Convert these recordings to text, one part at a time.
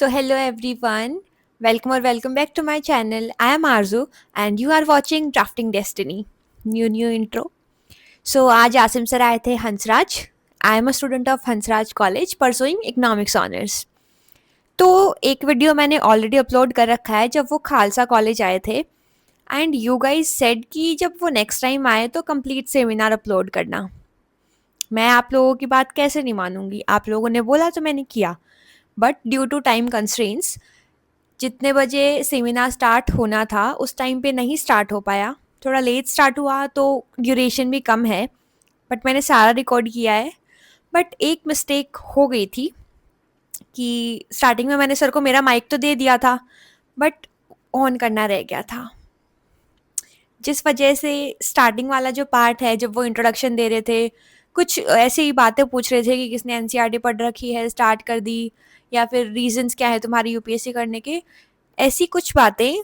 So, hello everyone. Welcome back to my channel. I am Arzu and you are watching Drafting Destiny. New intro. So, आज Asim sir आए थे Hansraj. I am a student of Hansraj college pursuing economics honours. तो एक video मैंने already upload कर रखा है जब वो खालसा कॉलेज आए थे. एंड यू गाइज सेड कि जब वो नेक्स्ट टाइम आए तो कंप्लीट सेमिनार अपलोड करना. मैं आप लोगों की बात कैसे नहीं मानूंगी. आप लोगों ने बोला तो मैंने किया. But due to time constraints जितने बजे सेमिनार स्टार्ट होना था उस टाइम पे नहीं स्टार्ट हो पाया. थोड़ा लेट स्टार्ट हुआ तो ड्यूरेशन भी कम है. बट मैंने सारा रिकॉर्ड किया है. बट एक मिस्टेक हो गई थी कि स्टार्टिंग में मैंने सर को मेरा माइक तो दे दिया था बट ऑन करना रह गया था. जिस वजह से स्टार्टिंग वाला जो पार्ट है जब वो इंट्रोडक्शन दे रहे थे कुछ ऐसे ही बातें पूछ रहे थे कि किसने एनसीईआरटी पढ़ रखी है, स्टार्ट कर दी, या फिर रीजंस क्या है तुम्हारी यूपीएससी करने के. ऐसी कुछ बातें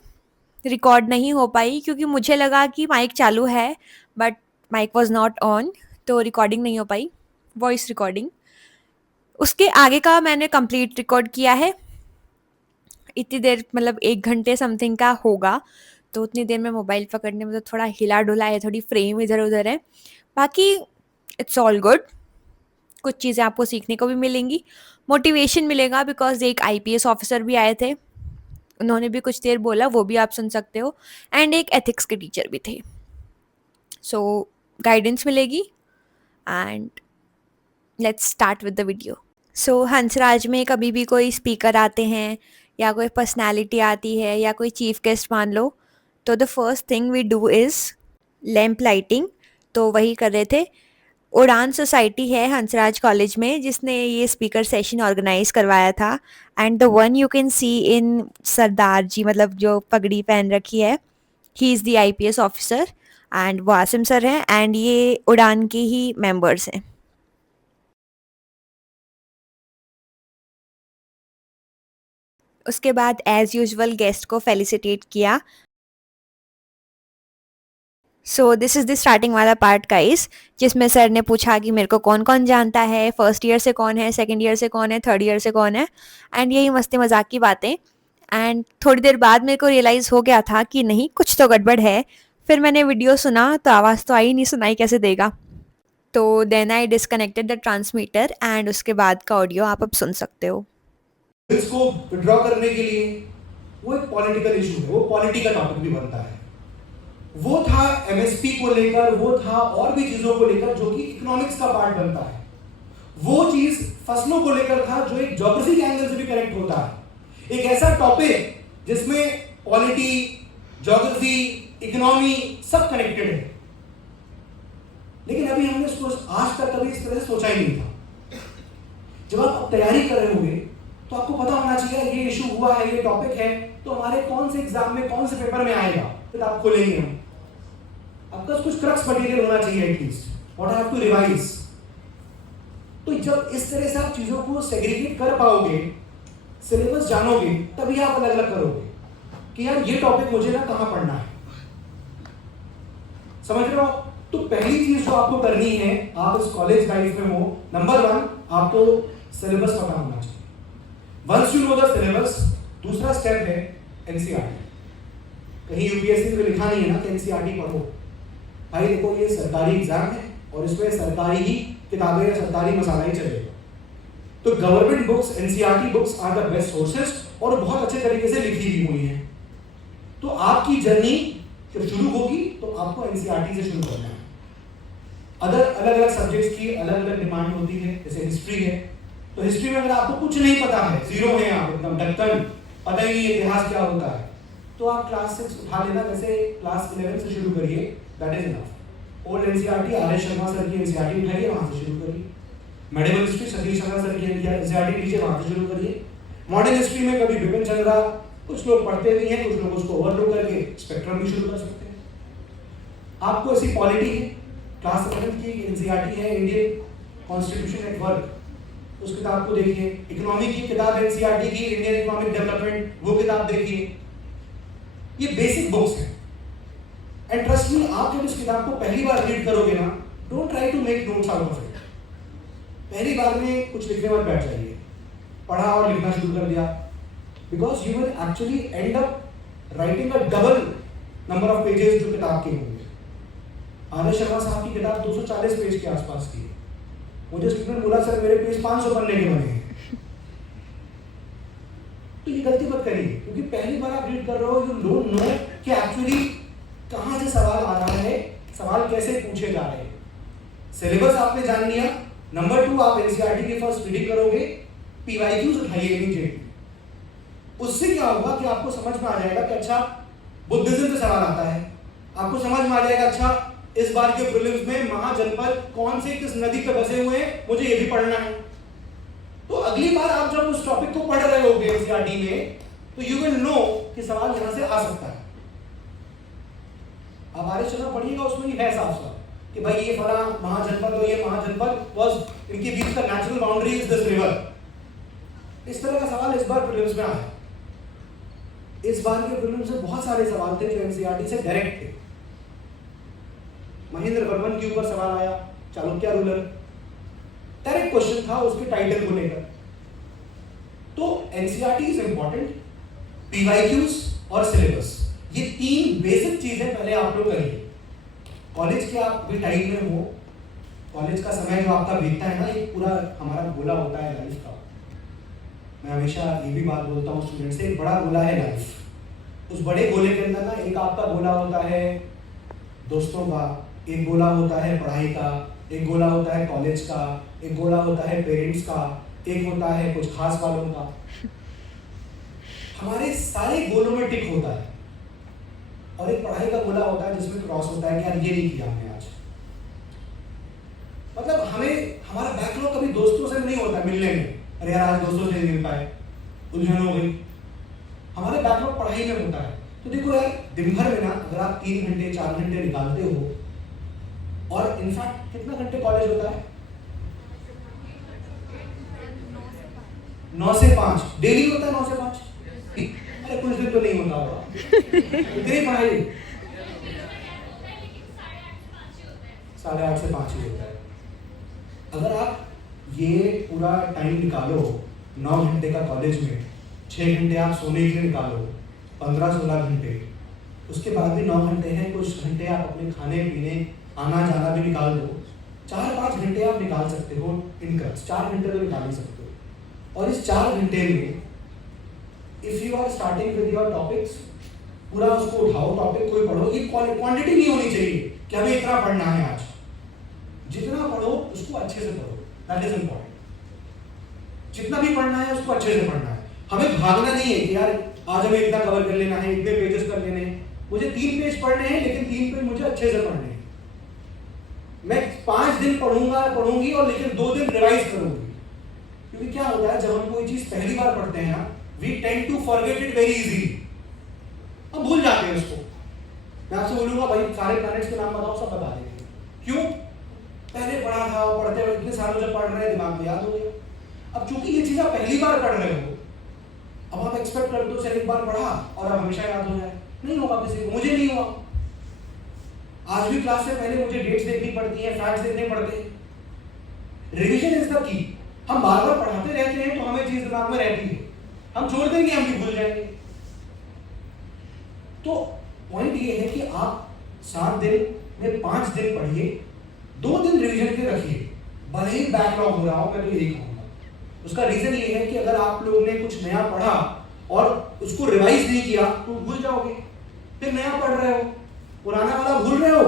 रिकॉर्ड नहीं हो पाई क्योंकि मुझे लगा कि माइक चालू है but mic was not on, तो रिकॉर्डिंग नहीं हो पाई, वॉइस रिकॉर्डिंग. उसके आगे का मैंने कंप्लीट रिकॉर्ड किया है. इतनी देर मतलब 1 घंटे समथिंग का होगा. तो उतनी देर में मोबाइल पकड़ने में तो थोड़ा हिला डुला है, थोड़ी फ्रेम इधर उधर है. बाकी इट्स ऑल गुड. कुछ चीज़ें आपको सीखने को भी मिलेंगी, मोटिवेशन मिलेगा बिकॉज एक आईपीएस ऑफिसर भी आए थे, उन्होंने भी कुछ देर बोला, वो भी आप सुन सकते हो. एंड एक एथिक्स के टीचर भी थे. सो गाइडेंस मिलेगी and let's start with the video. So Hansraj में कभी भी कोई स्पीकर आते हैं या कोई पर्सनालिटी आती है या कोई चीफ गेस्ट मान लो, तो the first thing we do is lamp lighting. तो वही कर रहे थे. उड़ान सोसाइटी है हंसराज कॉलेज में जिसने ये स्पीकर सेशन ऑर्गेनाइज करवाया था. And the one you can see in Sardar ji, मतलब जो पगड़ी पहन रखी है, he is the IPS officer. And वो आसिम सर हैं एंड ये उड़ान के ही मेंबर्स हैं. उसके बाद एज़ यूजुअल गेस्ट को फेलिसिटेट किया. So this is the starting वाला पार्ट गाइस, जिसमें सर ने पूछा कि मेरे को कौन कौन जानता है, फर्स्ट ईयर से कौन है, सेकंड ईयर से कौन है, थर्ड ईयर से कौन है. एंड यही मस्ती मजाक की बातें. एंड थोड़ी देर बाद मेरे को रियलाइज़ हो गया था कि नहीं, कुछ तो गड़बड़ है. फिर मैंने वीडियो सुना तो आवाज़ तो आई नहीं, सुनाई कैसे देगा. तो then I disconnected the transmitter and उसके बाद का ऑडियो आप अब सुन सकते हो. इसको विड्रॉ करने के लिए वो एक पॉलिटिकल इशू है, वो पॉलिटी का टॉपिक भी बनता है. वो था एमएसपी को लेकर, वो था और भी चीजों को लेकर जो कि इकोनॉमिक्स का पार्ट बनता है. वो चीज फसलों को लेकर था जो एक ज्योग्राफी के एंगल से भी कनेक्ट होता है. एक ऐसा टॉपिक जिसमें पॉलिटी, ज्योग्राफी, इकोनॉमी सब कनेक्टेड है. लेकिन अभी हमने इसको आज तक कभी इस तरह से सोचा ही नहीं था. जब आप तैयारी कर रहे होंगे तो आपको पता होना चाहिए ये इशू हुआ है, ये टॉपिक है, तो हमारे कौन से एग्जाम में, कौन से पेपर में आएगा. फिर आप खोलेंगे, हम आपका कुछ क्रक्स मटेरियल होना चाहिए at least, what I have to revise. तो जब इस तरह से आप चीजों को सेग्रीगेट कर पाओगे, सिलेबस जानोगे, तभी आप अलग अलग करोगे कि यार ये टॉपिक मुझे ना कहां पढ़ना है. समझ रहे हो. तो पहली चीज जो आपको करनी है, आप इस कॉलेज लाइफ में हो, नंबर 1 आपको सिलेबस पता होना चाहिए. Once you know the syllabus, दूसरा स्टेप है एनसीईआरटी. कहीं यूपीएससी में लिखा नहीं है ना कि एनसीईआरटी पढ़ो. भाई देखो, ये सरकारी एग्जाम है और इसमें सरकारी ही किताबें या सरकारी मसाला ही चलेगा. तो government books, NCERT books are the best sources और बहुत अच्छे तरीके से लिखी भी हुई है. तो आपकी जर्नी जब शुरू होगी तो आपको एनसीईआरटी से शुरू करना है. अलग अलग सब्जेक्ट्स की अलग अलग डिमांड होती है. जैसे हिस्ट्री है, तो हिस्ट्री में अगर आपको कुछ नहीं पता है, जीरो है, आप एकदम ढक्कन, पता ही नहीं इतिहास क्या होता है, तो आप क्लास 6 उठा लेना. वैसे क्लास 11 से शुरू करिए, that is enough. Old NCERT, RS. Sharma sir की एनसीईआरटी उठाइए, वहां से शुरू करिए. Medical history Satish Chandra sir की एनसीईआरटी लीजिए, वहां से शुरू करिए. मॉडर्न हिस्ट्री में कभी विपिन चंद्रा, कुछ लोग पढ़ते भी हैं, कुछ लोग उसको ओवरलुक करके स्पेक्ट्रम भी शुरू कर सकते हैं. आपको ऐसी पॉलिटी है, क्लास 11 की एनसीईआरटी है इंडियन कॉन्स्टिट्यूशन एट वर्क, उस किताब को देखिए. इकोनॉमी की किताब एनसीईआरटी की इंडियन इकोनॉमिक डेवलपमेंट, वो किताब देखिए. ये बेसिक बुक्स हैं. एंड ट्रस्ट मी, आप जब इस किताब को पहली बार रीड करोगे ना, don't try to make notes out of it. पहली बार में कुछ लिखने मत बैठ जाइए. पढ़ा और लिखना शुरू कर दिया, because you will actually and up writing a double number of pages जो किताब के होंगे। आदर्श शर्मा साहब की किताब 240 पेज के आसपास की है। मुझे स्टूडेंट बोला सर मेरे पेज 500 पन्ने के बने हैं। तो ये गलती मत करिए, क्योंकि पहली बार आप रीड कर रहे हो, यू डोंट नो कि एक्चुअली कहां से सवाल आ रहा है, सवाल कैसे पूछे जा रहे हैं। सिलेबस आपने जान लिया। नंबर 2, आप एनसीईआरटी की फर्स्ट रीडिंग करोगे, पीवाईक्यूज उठाइए इमीडिएटली। उससे क्या होगा कि आपको समझ में आ जाएगा कि अच्छा बुद्धिज्म से सवाल आता है, आपको समझ में आ जाएगा अच्छा इस बार के प्रीलिम्स में महाजनपद कौन से किस नदी पे बसे हुए हैं, मुझे ये भी पढ़ना है। तो अगली बार आप जब उस टॉपिक को पढ़ रहे होगे एनसीईआरटी में, तो यू विल नो कि सवाल यहां से आ सकता है। आप आर्य चलना पढ़िएगा, उसमें भी है साफ साफ कि भाई ये फला महाजनपद और ये महाजनपद वाज, इनके बीच का natural boundary is this river. इस तरह का सवाल इस बार प्रीलिम्स में आया। इस बार के प्रीलिम्स में बहुत सारे सवाल थे जो एनसीईआरटी से डायरेक्ट थे। महेंद्र वर्मन के ऊपर सवाल आया, चालुक्य रूलर, डायरेक्ट क्वेश्चन था उसके टाइटल को लेकर। तो एनसीईआरटी इज इंपॉर्टेंट, पीवाईक्यूज और सिलेबस, ये 3 बेसिक चीजें पहले आप लोग करिए। कॉलेज के आप भी टाइम में हो, कॉलेज का समय जो आपका बीतता है ना, एक पूरा हमारा गोला होता है लाइफ का। मैं हमेशा ये भी बात बोलता हूँ स्टूडेंट से, एक बड़ा गोला है लाइफ। उस बड़े गोले के अंदर ना एक आपका गोला होता है दोस्तों का, एक गोला होता है पढ़ाई का, एक गोला होता है कॉलेज का, एक गोला होता है पेरेंट्स का, एक होता है कुछ खास वालों का। हमारे सारे गोलों में टिक होता है। और एक पढ़ाई का गोला होता है जिसमें क्रॉस होता है कि यार ये नहीं किया हमने आज। मतलब हमें हमारा बैकलॉग कभी दोस्तों से नहीं होता मिलने में, अरे यार आज दोस्तों से नहीं मिल पाए, उलझन हो गई। हमारे बैकलॉग पढ़ाई में होता है। तो देखो यार, दिन भर में ना अगर आप 3 घंटे 4 घंटे निकालते हो, और इनफैक्ट कितना घंटे कॉलेज होता है? 9 से 5 डेली होता है। 9 से 5 अरे कुछ दिन तो नहीं होता होगा इतनी पढ़ाई। 8:30 से 5 ही होता है। अगर आप ये पूरा टाइम निकालो 9 घंटे का कॉलेज में, 6 घंटे आप सोने के लिए निकालो, 15-16 घंटे, उसके बाद भी 9 घंटे हैं, कुछ घंटे आप अपने खाने पीने आना जाना भी निकाल दो, 4-5 घंटे आप निकाल सकते हो इनका। 4 घंटे तो निकाल ही सकते हो। और इस 4 घंटे में if you are starting with your topics, पूरा उसको उठाओ, टॉपिक कोई पढ़ो। ये क्वांटिटी नहीं होनी चाहिए कि हमें इतना पढ़ना है आज। जितना पढ़ो उसको अच्छे से पढ़ो, दैट इज इंपॉर्टेंट। जितना भी पढ़ना है उसको अच्छे से पढ़ना है। हमें भागना नहीं है कि यार आज हमें इतना कवर कर लेना है, इतने पेजेस कर लेने हैं। मुझे 3 पेज पढ़ने हैं, लेकिन 3 पेज मुझे अच्छे से पढ़ने हैं। मैं 5 दिन पढ़ूंगी और लेकिन 2 दिन रिवाइज करूंगी। क्योंकि क्या होता है, जब हम कोई चीज पहली बार पढ़ते हैं ना, we tend to forget it very easily. हम भूल जाते हैं उसको। मैं आपसे बोलूंगा भाई सारे प्लैनेट्स के नाम बताओ, सब बता देंगे। क्यों? पहले पढ़ा था, पढ़ते हुए इतने सालों से पढ़ रहे हैं, दिमाग में याद हो गया। अब चूंकि ये चीज आप पहली बार पढ़ रहे हो, अब आप एक्सपेक्ट करते हो सर एक बार पढ़ा और अब हमेशा याद हो जाए। नहीं होगा किसी को, मुझे नहीं हुआ। आज भी क्लास से पहले मुझे डेट्स देखनी पड़ती है, फैक्ट्स देखने पड़ते हैं। Revision is the key. हम बार बार पढ़ाते रहते हैं तो हमें चीज दिमाग में रहती है, हम छोड़ देंगे, हम भी भूल जाएंगे। तो पॉइंट ये है कि आप 7 दिन में 5 दिन पढ़िए, 2 दिन रिवीजन के रखिए। भले ही बैकलॉग हो रहा हो, मैं तो यही कहूंगा। उसका रीजन ये है कि अगर आप लोगों ने कुछ नया पढ़ा और उसको रिवाइज नहीं किया तो भूल जाओगे। फिर नया पढ़ रहे हो, पुराना वाला भूल रहे हो,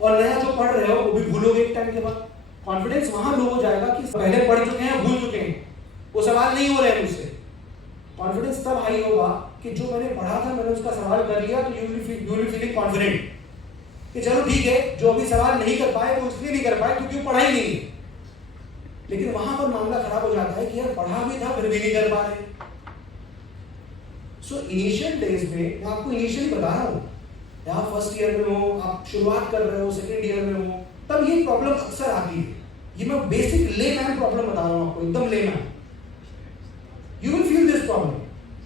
और नया जो पढ़ रहे हो वो भी भूलोगे एक टाइम के बाद। कॉन्फिडेंस वहां लो हो जाएगा कि पहले पढ़ चुके हैं, भूल चुके हैं, वो सवाल नहीं हो रहे हैं मुझसे। कॉन्फिडेंस तब हाई होगा कि जो मैंने पढ़ा था मैंने उसका सवाल कर लिया, तो यू विल फीलिंग कॉन्फिडेंट कि चलो ठीक है, जो अभी सवाल नहीं कर पाए वो इसलिए नहीं कर पाए क्योंकि वो पढ़ा ही नहीं है। लेकिन वहां पर मामला खराब हो जाता है कि यार पढ़ा भी था फिर भी नहीं कर पा रहे। सो इनिशियल डेज में, मैं आपको इनिशियली बता रहा हूँ, आप फर्स्ट ईयर में हो, आप शुरुआत कर रहे हो, सेकेंड ईयर में हो, तब ये प्रॉब्लम अक्सर आती है। ये मैं बेसिक लेमैन प्रॉब्लम बता रहा हूँ आपको, एकदम layman. You will feel this problem.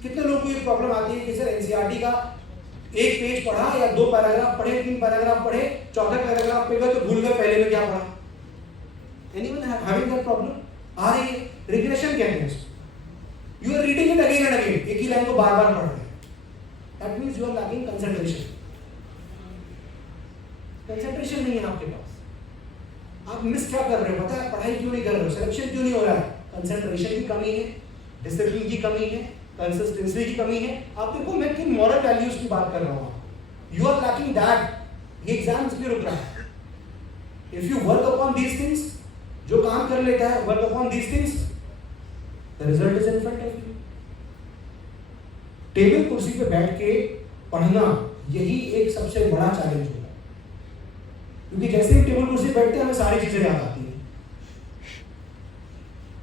कितने लोगों को ये प्रॉब्लम आती है कि सर एनसीईआरटी का 1 पेज पढ़ा या 2 पैराग्राफ पढ़े, 3 पैराग्राफ पढ़े, चौथा पैराग्राफ पे गए तो भूल गए पहले में क्या पढ़ा। Anyone having that problem? आ रही है, रिग्रेशन कहते हैं इसको। You are reading it again and again. एक ही लाइन को बार बार पढ़ रहे हैं, that means you are lacking concentration. Concentration नहीं है आपके पास, आप मिस क्या कर रहे हो, पता है पढ़ाई क्यों नहीं कर रहे हो, सिलेक्शन क्यों नहीं हो रहा है, कंसंट्रेशन की कमी है, डिसिप्लिन की कमी है, कंसिस्टेंसी की कमी है। आप देखो मैं किन मॉरल वैल्यूज की बात कर रहा हूँ, यू आर लैकिंग दैट, ये एग्जाम इसलिए रुक रहा है। If you work upon these things, जो काम कर लेता है work upon these things, the result is in front of you. Table कुर्सी पे बैठ के पढ़ना यही एक सबसे बड़ा चैलेंज होता है, क्योंकि जैसे ही टेबल कुर्सी बैठते हैं हमें सारी चीजें याद आती हैं,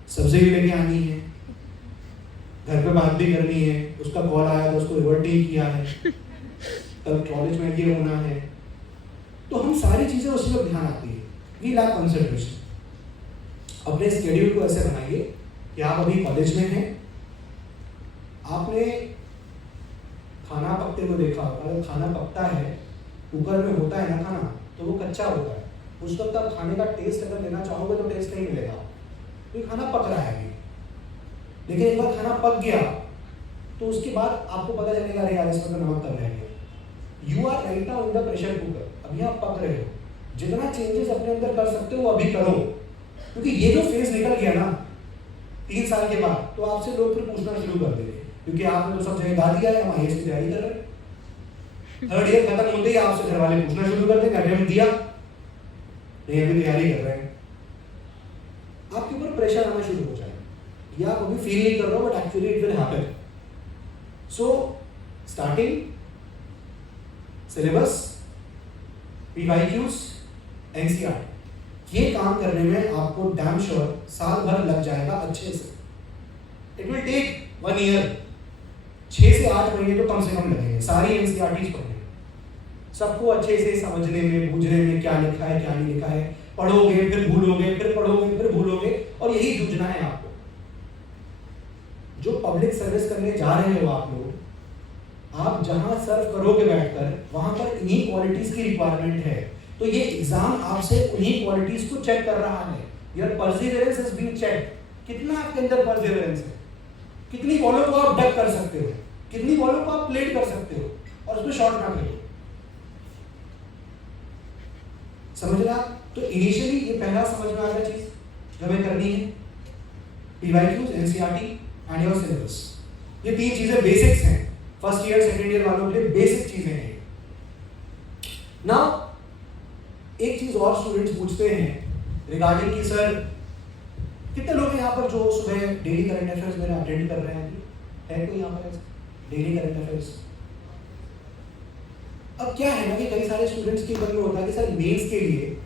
सब्जी भी लेके आनी है, घर पे बात भी करनी है, उसका कॉल आया तो उसको रिवर्ट नहीं किया है, कल कॉलेज में ये होना है, तो हम सारी चीजें उसी वक्त ध्यान आती है। We lack concentration. अपने स्केड्यूल को ऐसे बनाइए कि आप अभी कॉलेज में हैं, आपने खाना पकते को देखा, अगर खाना पकता है कुकर में होता है ना खाना, तो वो कच्चा होता है, उस वक्त आप खाने का टेस्ट अगर लेना चाहोगे तो टेस्ट नहीं मिलेगा, क्योंकि खाना पक रहा है। लेकिन एक बार खाना पक गया तो उसके बाद आपको पता चलेगा अरे यार इसमें तो नमक कम रह गया। You are right now in the pressure cooker, अभी आप पक रहे हो, जितना चेंजेस अपने अंदर कर सकते हो वो अभी करो, क्योंकि ये जो फेज निकल गया ना 3 साल के बाद, तो आपसे लोग फिर पूछना शुरू कर देंगे, क्योंकि आपने तो सब जगह गा दिया है, हम आईएएस की तैयारी कर रहे हैं। थर्ड ईयर खत्म होते ही आपसे घर वाले पूछना शुरू कर देंगे अटेम्प्ट दिया नहीं, अभी तैयारी कर रहे हैं। आपके ऊपर प्रेशर आना शुरू हो जाएगा, या आप अभी फील नहीं कर रहे हो but actually it will happen. So starting syllabus, PYQs, NCERT, ये काम करने में आपको डैम श्योर साल भर लग जाएगा अच्छे से। इट विल टेक 1 ईयर, 6 से 8 महीने तो कम से कम लगेंगे सारी एनसीईआरटी पढ़ने, सबको अच्छे से समझने में, बूझने में, क्या लिखा है क्या नहीं लिखा है। पढ़ोगे फिर भूलोगे, फिर पढ़ोगे फिर भूलोगे, और यही जूझना है आपको। जो पब्लिक सर्विस करने जा रहे हो आप लोग, आप जहां सर्व करोगे बैठकर, वहां पर इन्हीं क्वालिटीज की रिक्वायरमेंट है, तो ये एग्जाम आपसे उन्हीं क्वालिटीज को चेक कर रहा है। Your perseverance is being checked, कितना आपके अंदर परसिवरेंस है, कितनी बॉलों को आप डक कर सकते हो, कितनी बॉलों को आप प्लेट कर सकते हो और उसमें शॉट ना करो। समझ रहे आप? तो इनिशियली ये पहला समझ में आ रहा चीज जो हमें करनी है, PYQs, NCERT and your syllabus, ये 3 चीजें बेसिक्स हैं, फर्स्ट ईयर सेकंड ईयर वालों के लिए बेसिक चीजें हैं। नाउ एक चीज और स्टूडेंट्स पूछते हैं रिगार्डिंग कि सर कितने लोग हैं यहाँ पर जो सुबह डेली करंट अफेयर्स मेरा अटेंड कर रहे हैं? है कोई यहाँ पर डेली करंट अफेयर्स? अब क्या है ना कि कई सारे स्टूडेंट्स के मन में होता है कि सर मेंस के लिए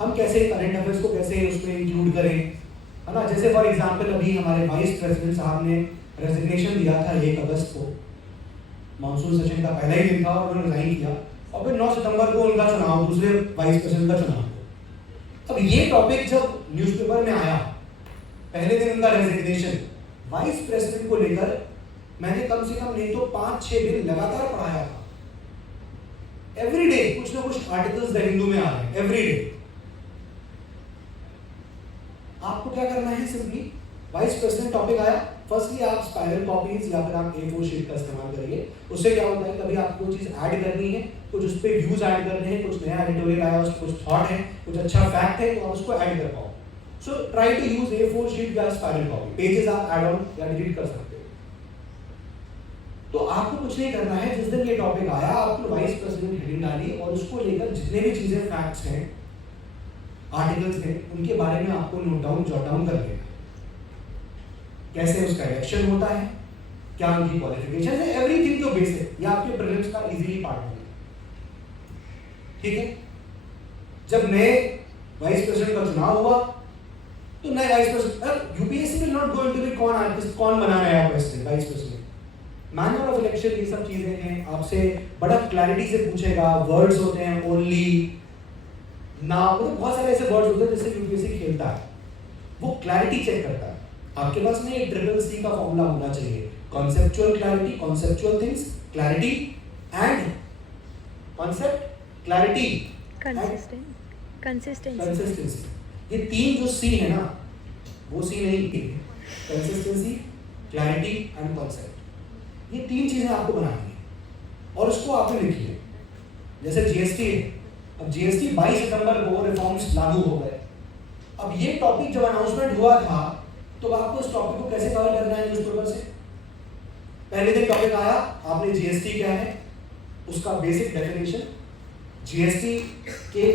हम कैसे करंट अफेयर्स को कैसे उसमें इंक्लूड करें, है ना। जैसे फॉर एग्जांपल अभी हमारे वाइस प्रेसिडेंट साहब ने रेजिग्नेशन दिया था 1 अगस्त को, मानसून सेशन का पहला ही दिन था और उन्होंने रिजाइन किया, और फिर 9 सितंबर को उनका चुनाव, दूसरे वाइस प्रेसिडेंट का चुनाव। अब ये टॉपिक जब न्यूज़पेपर में आया, पहले दिन उनका रेजिग्नेशन, वाइस प्रेसिडेंट को लेकर मैंने कम से कम नहीं तो 5-6 दिन लगातार पढ़ाया था। एवरी डे कुछ ना कुछ आर्टिकल्स द हिंदू में आ रहे हैं, एवरी डे। आपको क्या करना है, सिंपली वाइस प्रेसिडेंट टॉपिक आया, फर्स्टली आप स्पाइरल कॉपीज या फिर आप A4 शीट का इस्तेमाल करिए। उससे क्या होता है, कभी आपको चीज ऐड करनी है, कुछ उस पर व्यूज ऐड करने हैं, कुछ नया एडिटोरियल आया, उस पर कुछ थॉट है, कुछ अच्छा फैक्ट है, तो आप उसको ऐड कर पाओ। So try to use A4 sheet या स्पाइरल कॉपी, पेजेस आप ऐड ऑन या डिलीट कर सकते हो। तो आपको कुछ नहीं करना है, जिस दिन ये टॉपिक आया आपने वाइस प्रेसिडेंट हेडिंग डाली और उसको लेकर जितने भी चीजें फैक्ट्स हैं, आर्टिकल्स हैं, उनके बारे में आपको नोट डाउन जॉट डाउन कर लेना। कैसे उसका इलेक्शन होता है, क्या उनकी क्वालिफिकेशन है, एवरीथिंग जो बेसिक, ये आपके प्रीलिम्स का इजीली पार्ट है। ठीक है, जब नए वाइस प्रेसिडेंट का चुनाव हुआ तो नए vice president, UPSC will not go into कौन बना रहा है president, vice president, manual of election, ये सब चीजें हैं, आपसे बड़ा क्लैरिटी से पूछेगा। वर्ड्स होते हैं ओनली, नाउ, मतलब बहुत सारे ऐसे वर्ड्स होते हैं जिससे यूपीएससी खेलता है, वो क्लैरिटी चेक करता है। आपके पास में एक CCC का फॉर्मूला होना चाहिए, conceptual clarity, conceptual things, clarity and concept, clarity, consistency. ये 3 जो C है ना, वो C नहीं है, कंसिस्टेंसी, क्लैरिटी एंड कॉन्सेप्ट। ये 3 चीजें आपको बनानी है और उसको आपने लिखी है। जैसे जीएसटी है, अब जीएसटी 22 सितंबर को रिफॉर्म्स लागू हो गए। अब ये टॉपिक जब अनाउंसमेंट हुआ था तो आपको इस टॉपिक को कैसे कवर करना है न्यूज़पेपर से? पहले दिन टॉपिक आया, आपने जीएसटी क्या है उसका बेसिक डेफिनेशन, जीएसटी के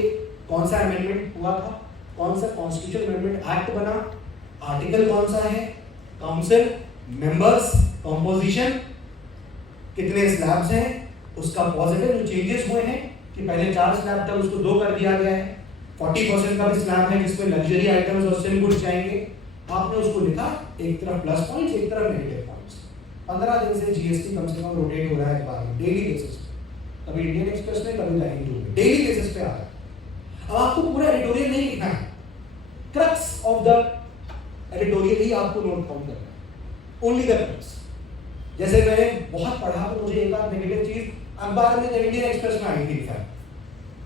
कौन सा अमेंडमेंट हुआ था, कौन सा कॉन्स्टिट्यूशन अमेंडमेंट एक्ट बना, आर्टिकल कौन सा है, काउंसिल मेंबर्स कंपोजिशन, कितने स्लैब्स हैं, उसका पॉजिटिव जो चेंजेस हुए हैं कि पहले 4 स्लैब था उसको 2 कर दिया गया है, 40% का भी स्लैब है जिसमें लग्जरी आइटम्स और सिम गुड्स जाएंगे। आपने उसको लिखा, एक तरफ प्लस पॉइंट्स एक तरफ नेगेटिव पॉइंट्स। 15 दिन से जीएसटी कम से कम रोटेट हो रहा है अखबार में डेली बेसिस पे, कभी इंडियन एक्सप्रेस में कभी द हिंदू में, डेली बेसिस पे आ रहा है। अब आपको पूरा एडिटोरियल नहीं लिखना है, क्रक्स ऑफ द एडिटोरियल ही आपको नोट डाउन करना है, ओनली द क्रक्स। जैसे मैंने बहुत पढ़ा तो मुझे एक बार नेगेटिव चीज अखबार में इंडियन एक्सप्रेस में आई थी लिखा।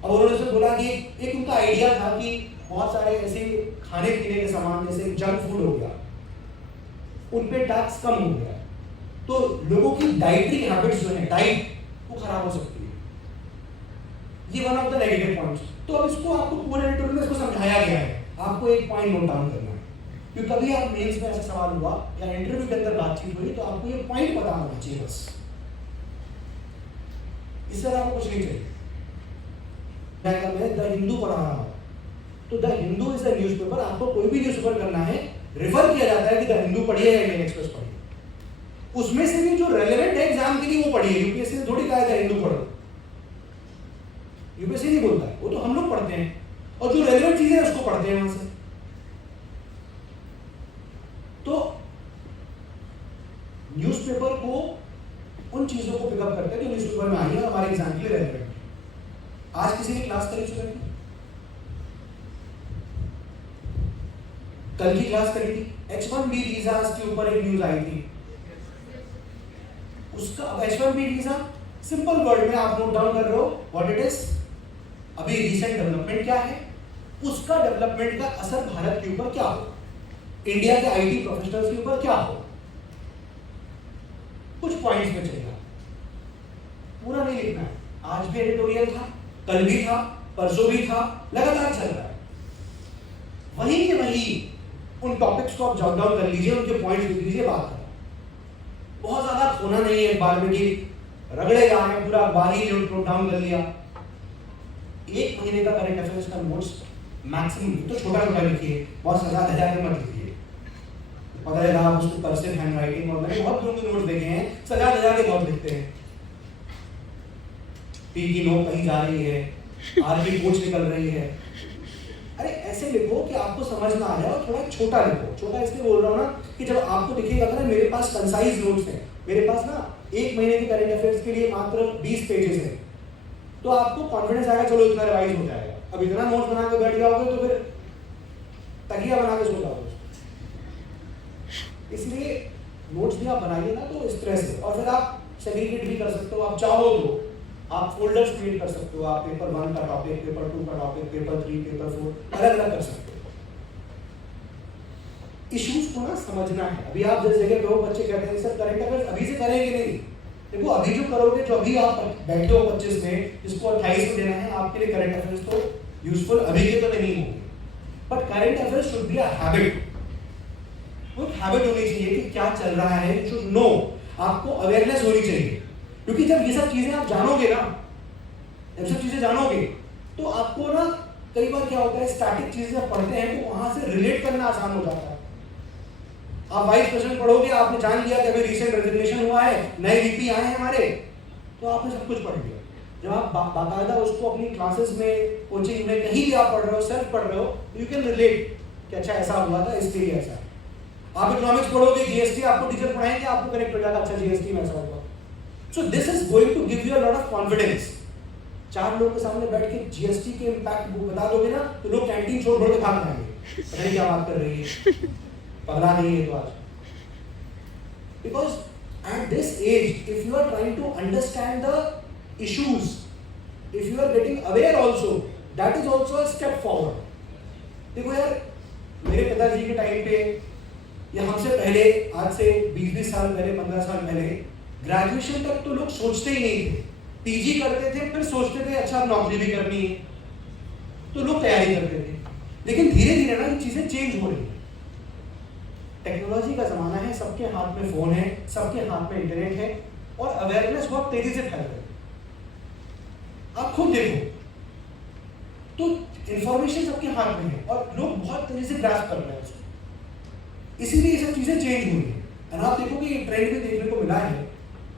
अब उन्होंने से बोला कि एक उनका आइडिया था कि बहुत सारे ऐसे खाने पीने के सामान जैसे जंक फूड हो गया, उन पे टैक्स कम हो गया, तो लोगों की डाइटरी हैबिट्स जो है, डाइट वो खराब हो सकती है। ये one of the negative points. तो अब इसको आपको पूरे एडिटोरियल में इसको समझाया गया है, आपको एक पॉइंट नोट डाउन करना है, क्योंकि कभी आप मेंस में ऐसा सवाल हुआ या इंटरव्यू के अंदर बातचीत हुई तो आपको ये पॉइंट पता होना चाहिए बस, इससे आपको कुछ नहीं चाहिए। मैं द हिंदू पढ़ा रहा हूँ तो the Hindu is a newspaper, आपको कोई भी न्यूज़पेपर करना है रेफर किया जाता है कि द हिंदू पढ़िए या इंडियन एक्सप्रेस पढ़िए, उसमें से भी जो रेलेवेंट है एग्जाम के लिए वो पढ़िए। यूपीएससी ने थोड़ी कहा है द हिंदू पढ़ो, यूपीएससी नहीं बोलता है, वो तो हम लोग पढ़ते हैं और जो रेलेवेंट चीजें हैं उसको पढ़ते हैं वहां से। तो न्यूज़पेपर को उन चीजों को पिकअप करते हैं जो न्यूज़पेपर में आई है हमारे एग्जाम के लिए रेलेवेंट है। आज किसी ने क्लास करी स्टूडेंट ने? कल की क्लास करी थी, H1B वीजास के ऊपर एक न्यूज आई थी, उसका अब H1B वीजा सिंपल वर्ड में आप नोट डाउन कर रहे हो व्हाट इट इज, अभी रिसेंट डेवलपमेंट क्या है, उसका डेवलपमेंट का असर भारत के ऊपर क्या हो, इंडिया के आईटी प्रोफेशनल्स के ऊपर क्या हो, कुछ पॉइंट्स में चलेगा, पूरा नहीं लिखना है। आज भी एडिटोरियल था, कल भी था, परसों भी था, लगातार चल रहा है। वहीं के वहीं उन टॉपिक्स को आप जॉट डाउन कर लीजिए, उनके पॉइंट्स लिख लीजिए, बात करें। बहुत ज्यादा होना नहीं है अखबार में कि रगड़े जा रहे हैं, पूरा अखबार ही नोट डाउन कर लिया। 1 महीने का करंट अफेयर्स का नोट्स मैक्सिमम, तो छोटा छोटा लिखिए, बहुत सजा के मत लिखिए, पता है आप उसको कर्सिव हैंडराइटिंग, और मैंने बहुत लोगों के नोट्स देखे हैं सजा के बहुत लिखते हैं, पी की नोक कहीं जा रही है, आर की पूछ निकल रही है। अरे ऐसे लिखो कि आपको समझ ना आ जाए, और थोड़ा छोटा लिखो। छोटा इसलिए बोल रहा हूँ ना कि जब आपको दिखेगा ना मेरे पास कंसाइज नोट्स हैं, मेरे पास ना 1 महीने के करंट अफेयर्स के लिए मात्र 20 पेजेस हैं, तो आपको कॉन्फिडेंस आएगा चलो इतना रिवाइज हो जाएगा। अब इतना नोट्स बना के बैठ जाओगे तो फिर तकिया बना के सो जाओगे। इसलिए नोट्स भी आप बनाइए ना तो इस तरह से, और फिर आप सेग्रीगेट भी कर सकते हो, आप चाहो तो आप फोल्डर्स क्रिएट कर सकते हो, आप पेपर 1 का टॉपिक, पेपर 2 का टॉपिक, पेपर 3, पेपर 4 अलग अलग कर सकते हो। इश्यूज को ना समझना है। अभी आप जिस जगह पे हो, बच्चे कहते हैं सर करंट अफेयर्स अभी से करेंगे नहीं, देखो अभी जो करोगे, जो अभी आप बैठे हो 25 में, जिसको 28 में देना है, आपके लिए करंट अफेयर्स तो यूजफुल अभी के तो नहीं होंगे, but current affairs should be a habit. वो हैबिट होनी चाहिए कि क्या चल रहा है, यू शुड नो, आपको अवेयरनेस होनी चाहिए, क्योंकि जब ये सब चीजें आप जानोगे ना, जब सब चीजें जानोगे तो आपको ना कई बार क्या होता है, स्टैटिक चीजें जब पढ़ते हैं तो वहां से रिलेट करना आसान हो जाता है। आप वाइस प्रेसिडेंट पढ़ोगे, आपने जान लिया कि अभी रिसेंट रेजिग्नेशन हुआ है, नए वीपी आए हैं हमारे, तो आपने सब कुछ पढ़ लिया। जब आप बाकायदा उसको अपनी क्लासेस में, कोचिंग में, कहीं भी आप पढ़ रहे हो, सेल्फ पढ़ रहे हो, यू कैन रिलेट कि अच्छा ऐसा हुआ था इसलिए ऐसा। आप इकोनॉमिक्स पढ़ोगे, जीएसटी आपको टीचर पढ़ाएंगे, आपको कनेक्ट हो जाएगा, अच्छा जीएसटी में ऐसा हुआ। So this is going to give you a lot of confidence. 4 लोगों के सामने बैठ के जीएसटी के इम्पैक्ट बता दोगे ना तो लोग कैंटीन छोड़ के भाग जाएंगे, पता नहीं क्या बात कर रही है, पगला नहीं है तो आज। Because at this age if you are trying to understand the issues, if you are getting aware also, that is also a step forward. देखो यार, मेरे पिताजी के टाइम पे या हमसे पहले, आज से 20-20 साल पहले, 15 साल पहले, ग्रेजुएशन तक तो लोग सोचते ही नहीं थे, पीजी करते थे, फिर सोचते थे अच्छा अब नौकरी भी करनी है, तो लोग तैयारी करते थे। लेकिन धीरे धीरे ना ये चीजें चेंज हो रही है। टेक्नोलॉजी का जमाना है, सबके हाथ में फोन है, सबके हाथ में इंटरनेट है, और अवेयरनेस बहुत तेजी से फैल रही है। आप खुद देखो तो इंफॉर्मेशन सबके हाथ में है और लोग बहुत तेजी से ग्रास्प कर रहे हैं उसको, इसीलिए ये सब चीजें चेंज हुई है। और आप देखोगे ये ट्रेंड भी देखने को मिला है,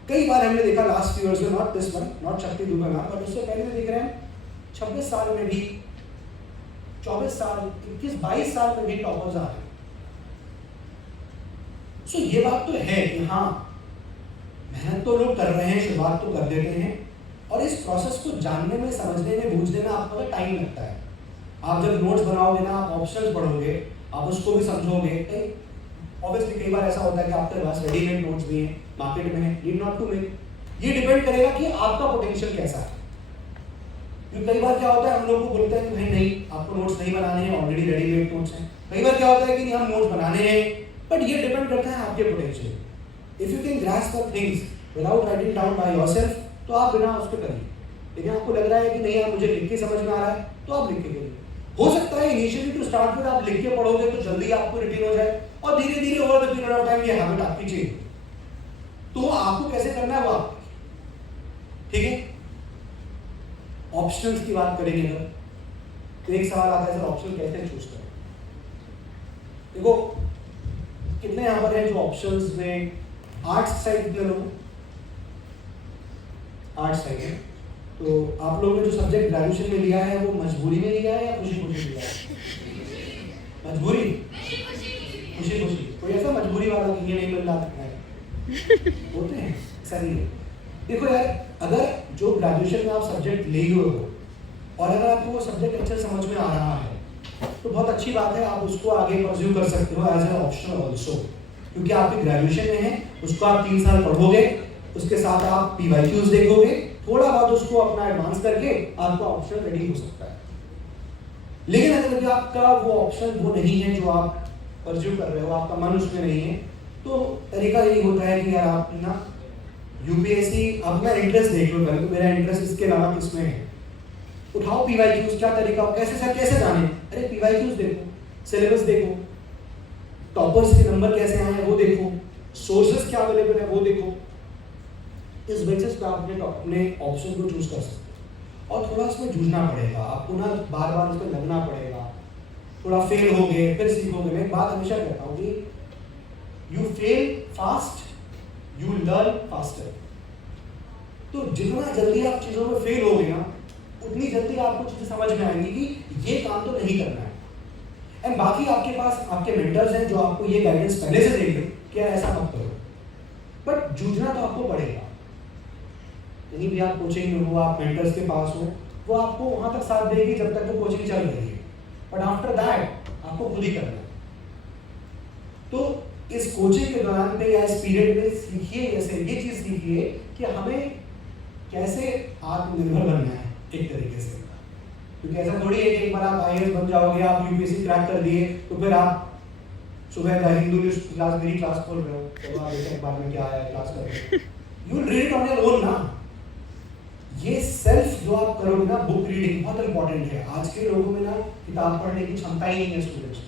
कई बार हमने देखा लास्ट फ्यू इयर्स में, नॉट दिस वन, नॉट शक्ति दुबे मैम, पर उससे पहले देख रहे हैं 26 साल में भी, 24 साल, 21-22 साल में भी टॉपर्स आ रहे हैं। सो ये बात तो है कि हाँ, मेहनत तो लोग कर रहे हैं, शुरुआत तो कर देते हैं, और इस प्रोसेस को जानने में, समझने में, बूझने में आपको टाइम लगता है। आप जब नोट्स बनाओगे ना, आप ऑप्शंस पढ़ोगे, आप उसको भी समझोगे। ऑब्वियसली कई बार ऐसा होता है कि आपके पास रेडीमेड नोट्स भी हैं, मार्केट में है, नीड नॉट टू मेक। ये डिपेंड करेगा कि आपका पोटेंशियल कैसा है। क्योंकि कई बार क्या होता है, हम लोग को बोलते हैं कि भाई नहीं, आपको नोट्स नहीं बनाने हैं, ऑलरेडी रेडीमेड नोट्स हैं। कई बार क्या होता है कि नहीं, हम नोट्स बनाने हैं, बट ये डिपेंड करता है आपके potential. If you can grasp the things without writing down by yourself, तो आप बिना उसके करिए। लेकिन आपको लग रहा है कि नहीं यार मुझे लिख के समझ में आ रहा है, तो आप लिख के करिए। हो सकता है इनिशियली टू स्टार्ट में आप लिख के पढ़ोगे तो जल्दी आपको रिटेन हो जाए, और धीरे धीरे over the period of time ये हैबिट आपकी चेंज हो। तो आपको कैसे करना है वो आप, ठीक है। ऑप्शंस की बात करेंगे अगर, तो एक सवाल आता है सर ऑप्शन कैसे चूज करें। देखो कितने यहाँ पर है जो ऑप्शंस में आर्ट्स साइड, कितने लोग आर्ट्स साइड है, तो आप लोगों ने जो सब्जेक्ट ग्रेजुएशन में लिया है वो मजबूरी में लिया है या खुशी खुशी लिया है? मजबूरी, खुशी खुशी। कोई ऐसा मजबूरी वाला कि ये नहीं मिल रहा है होते हैं, ऐसा नहीं है। देखो यार, अगर जो ग्रेजुएशन में आप सब्जेक्ट ले हुए हो और अगर आपको वो सब्जेक्ट अच्छे समझ में आ रहा है तो बहुत अच्छी बात है, आप उसको आगे परस्यू कर सकते हो एज ए ऑप्शन ऑल्सो, क्योंकि आपकी ग्रेजुएशन में है, उसको आप 3 साल पढ़ोगे, उसके साथ आप PYQs देखोगे, थोड़ा बहुत उसको अपना एडवांस करके आपका ऑप्शन रेडी हो सकता है। लेकिन अगर आपका वो ऑप्शन वो नहीं है जो आप परस्यू कर रहे हो, आपका मन उसमें नहीं है, तो तरीका यही होता है कि यार आप ना UPSC अपना इंटरेस्ट देख लो पहले, तो मेरा इंटरेस्ट इसके अलावा किसमें है, उठाओ PYQs, क्या तरीका, कैसे सर कैसे जाने, अरे PYQs देखो, सिलेबस देखो, टॉपर्स के नंबर कैसे आए हैं वो देखो, सोर्सेस क्या अवेलेबल है वो देखो। इस बेसिस पे आप अपने ऑप्शन को चूज कर सकते हो, और थोड़ा उसमें जूझना पड़ेगा आपको ना, बार बार उस पर लगना पड़ेगा, थोड़ा फेल हो गए फिर सीखोगे। मैं बात हमेशा कहता हूँ कि you fail fast, you learn faster. तो जितना जल्दी आप चीजों में फेल होगे ना, उतनी जल्दी आपको चीजें समझ में आएंगी कि ये काम तो नहीं करना है। एंड बाकी आपके पास आपके मेंटर्स हैं जो आपको ये गाइडेंस पहले से देंगे कि ऐसा मत करो, बट जूझना तो आपको पड़ेगा। कहीं भी आप कोचिंग में हो, आप मेंटर्स के पास हो, वो आपको वहां तक साथ देगी जब तक वो कोचिंग चल रही है, बट आफ्टर दैट आपको खुद ही करना है। तो इस कोचिंग के दौरान पे या इस पीरियड में सीखिए, जैसे ये चीज सीखिए कि हमें कैसे आत्मनिर्भर बनना है एक तरीके से। क्योंकि ऐसा थोड़ी है कि एक बार आप IAS बन जाओगे, आप UPSC क्रैक कर दिए, तो फिर आप सुबह का हिंदू न्यूज क्लास, मेरी क्लास खोल रहे हो, चलो आप एक बार में क्या आया क्लास कर रहे हो, you will read it on your own ना। ये सेल्फ जो आप करोगे ना, बुक रीडिंग बहुत इंपॉर्टेंट है। आज के लोगों में ना किताब पढ़ने की क्षमता ही नहीं है स्टूडेंट्स,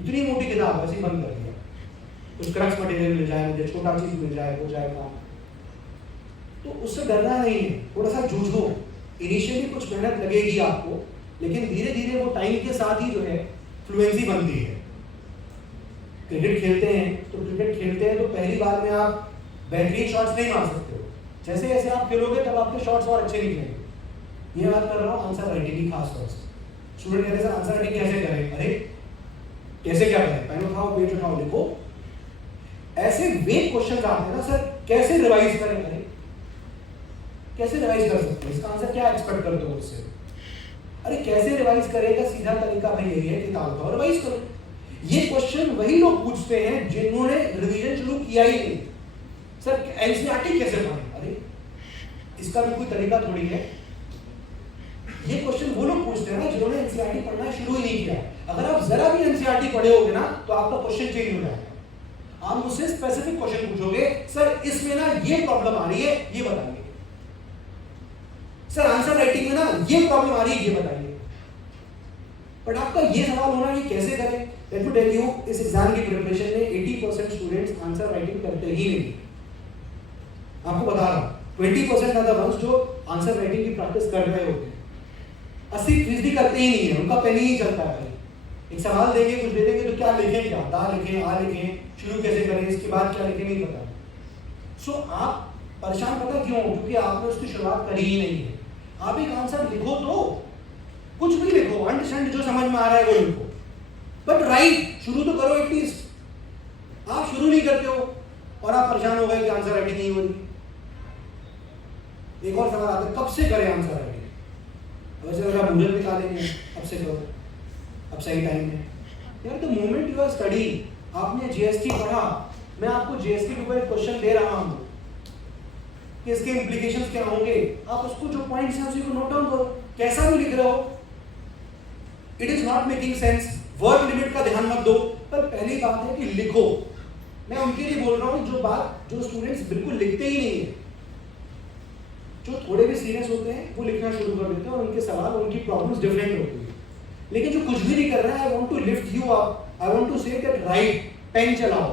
इतनी मोटी किताब ऐसे ही बंद कर दिया, कुछ क्रक्स मटेरियल मिल जाए, मुझे छोटा चीज मिल जाए, हो जाए काम। तो उससे डरना नहीं है, थोड़ा सा जूझो। इनिशियली कुछ मेहनत लगेगी आपको, लेकिन धीरे धीरे वो टाइम के साथ ही जो है फ्लुएंसी बनती है। क्रिकेट खेलते हैं तो पहली बार में आप बेहतरीन शॉट्स नहीं मार सकते हो, जैसे जैसे आप खेलोगे तब आपके शॉट्स और अच्छे निकलेंगे। ये बात कर रहा हूँ आंसर राइटिंग की खास तौर से। स्टूडेंट कहते हैं सर आंसर राइटिंग कैसे करें, अरे कैसे क्या करें, पेन उठाओ पेज उठाओ लिखो। ऐसे वेग क्वेश्चन आते हैं ना सर, कैसे रिवाइज करें, अरे कैसे रिवाइज कर सकते हैं, इसका आंसर क्या एक्सपेक्ट करते हो उससे, अरे कैसे रिवाइज करेगा, सीधा तरीका भाई यही है, किताब उठाओ रिवाइज करो। ये क्वेश्चन वही लोग पूछते हैं जिन्होंने रिवीजन शुरू किया ही नहीं। सर एनसीईआरटी कैसे पढ़ें, अरे इसका भी कोई तरीका थोड़ी है। ये क्वेश्चन वो लोग पूछते हैं ना जिन्होंने एनसीईआरटी पढ़ना शुरू ही नहीं किया। अगर आप जरा भी एनसीईआरटी पढ़े होगे ना तो आपका क्वेश्चन चेंज हो जाएगा। आप मुझसे स्पेसिफिक क्वेश्चन पूछोगे, सर इसमें ना ये प्रॉब्लम आ रही है, ये बताइए। सर आंसर राइटिंग में ना ये प्रॉब्लम आ रही है, ये बताइए। बट आपका ये सवाल होना कि कैसे करें। लेट मी टेल यू, इस एग्जाम की प्रिपरेशन में 80% स्टूडेंट्स आंसर राइटिंग करते ही नहीं। आपको बता रहा हूं, 20% आर द वंस जो आंसर राइटिंग की प्रैक्टिस कर रहे होते हैं। 80% करते ही नहीं है, उनका पेन ही चलता है। एक सवाल देंगे, कुछ दे देंगे तो क्या लिखें, क्या दा लिखें, आ लिखें, शुरू कैसे करें, इसके बाद क्या लिखें, नहीं पता। सो आप परेशान पता क्यों? क्योंकि आपने उसकी शुरुआत करी ही नहीं है। आप एक आंसर लिखो, तो कुछ भी लिखो, अंडरस्टैंड, जो समझ में आ रहा है वो लिखो, बट राइट शुरू तो करो एटलीस्ट। आप शुरू नहीं करते हो और आप परेशान हो गए कि आंसर राइटिंग नहीं हो रही। एक और सवाल आता है, कब से करें आंसर राइटिंग? वैसे अगर आप भूल निकालेंगे, अब से करो, अब सही टाइम है यार। The moment you are study, आपने जीएसटी पढ़ा, मैं आपको जीएसटी के ऊपर एक क्वेश्चन दे रहा हूं कि इसके इंप्लीकेशंस क्या होंगे, आप उसको जो पॉइंट्स हैं उसी को नोट डाउन करो, कैसा भी लिख रहे हो। It is not making sense, word limit का ध्यान मत दो, पर पहली बात है कि लिखो। मैं उनके लिए बोल रहा हूं जो स्टूडेंट्स बिल्कुल लिखते ही नहीं है, जो थोड़े भी सीरियस होते हैं वो लिखना शुरू कर देते हैं और उनके सवाल, उनकी प्रॉब्लम्स डिफरेंट होती है। लेकिन जो कुछ भी नहीं कर रहा है, I want to lift you up, I want to say that right, pen चलाओ,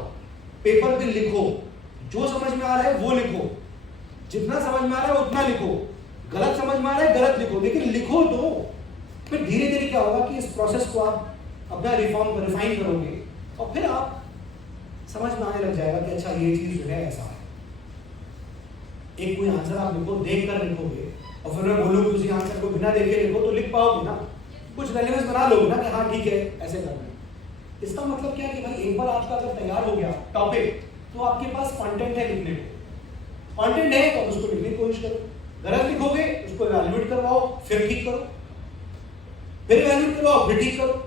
पेपर पे लिखो, जो समझ में आ रहा है वो लिखो, जितना समझ में आ रहा है उतना लिखो, गलत समझ में आ रहा है गलत लिखो, लेकिन लिखो तो। फिर धीरे धीरे क्या होगा कि इस प्रोसेस को आप अपना रिफाइन करोगे और फिर आप समझ में आने लग जाएगा कि अच्छा ये चीज जो है ऐसा है। एक कोई आंसर आप लिखो, देख कर लिखोगे, और फिर मैं बोलूँ कि उसी आंसर को बिना देखे लिखो तो लिख पाओगे ना, कुछ रेलेवेंस बना लोगे ना कि हाँ ठीक है ऐसे करना है। इसका मतलब क्या है कि भाई एक बार आपका अगर तैयार हो गया टॉपिक, तो आपके पास कंटेंट है लिखने को। कंटेंट है तो उसको लिखने की कोशिश करो, गलत लिखोगे उसको इवैल्यूएट करवाओ, फिर ठीक करो, फिर इवैल्यूएट करवाओ, फिर ठीक करो।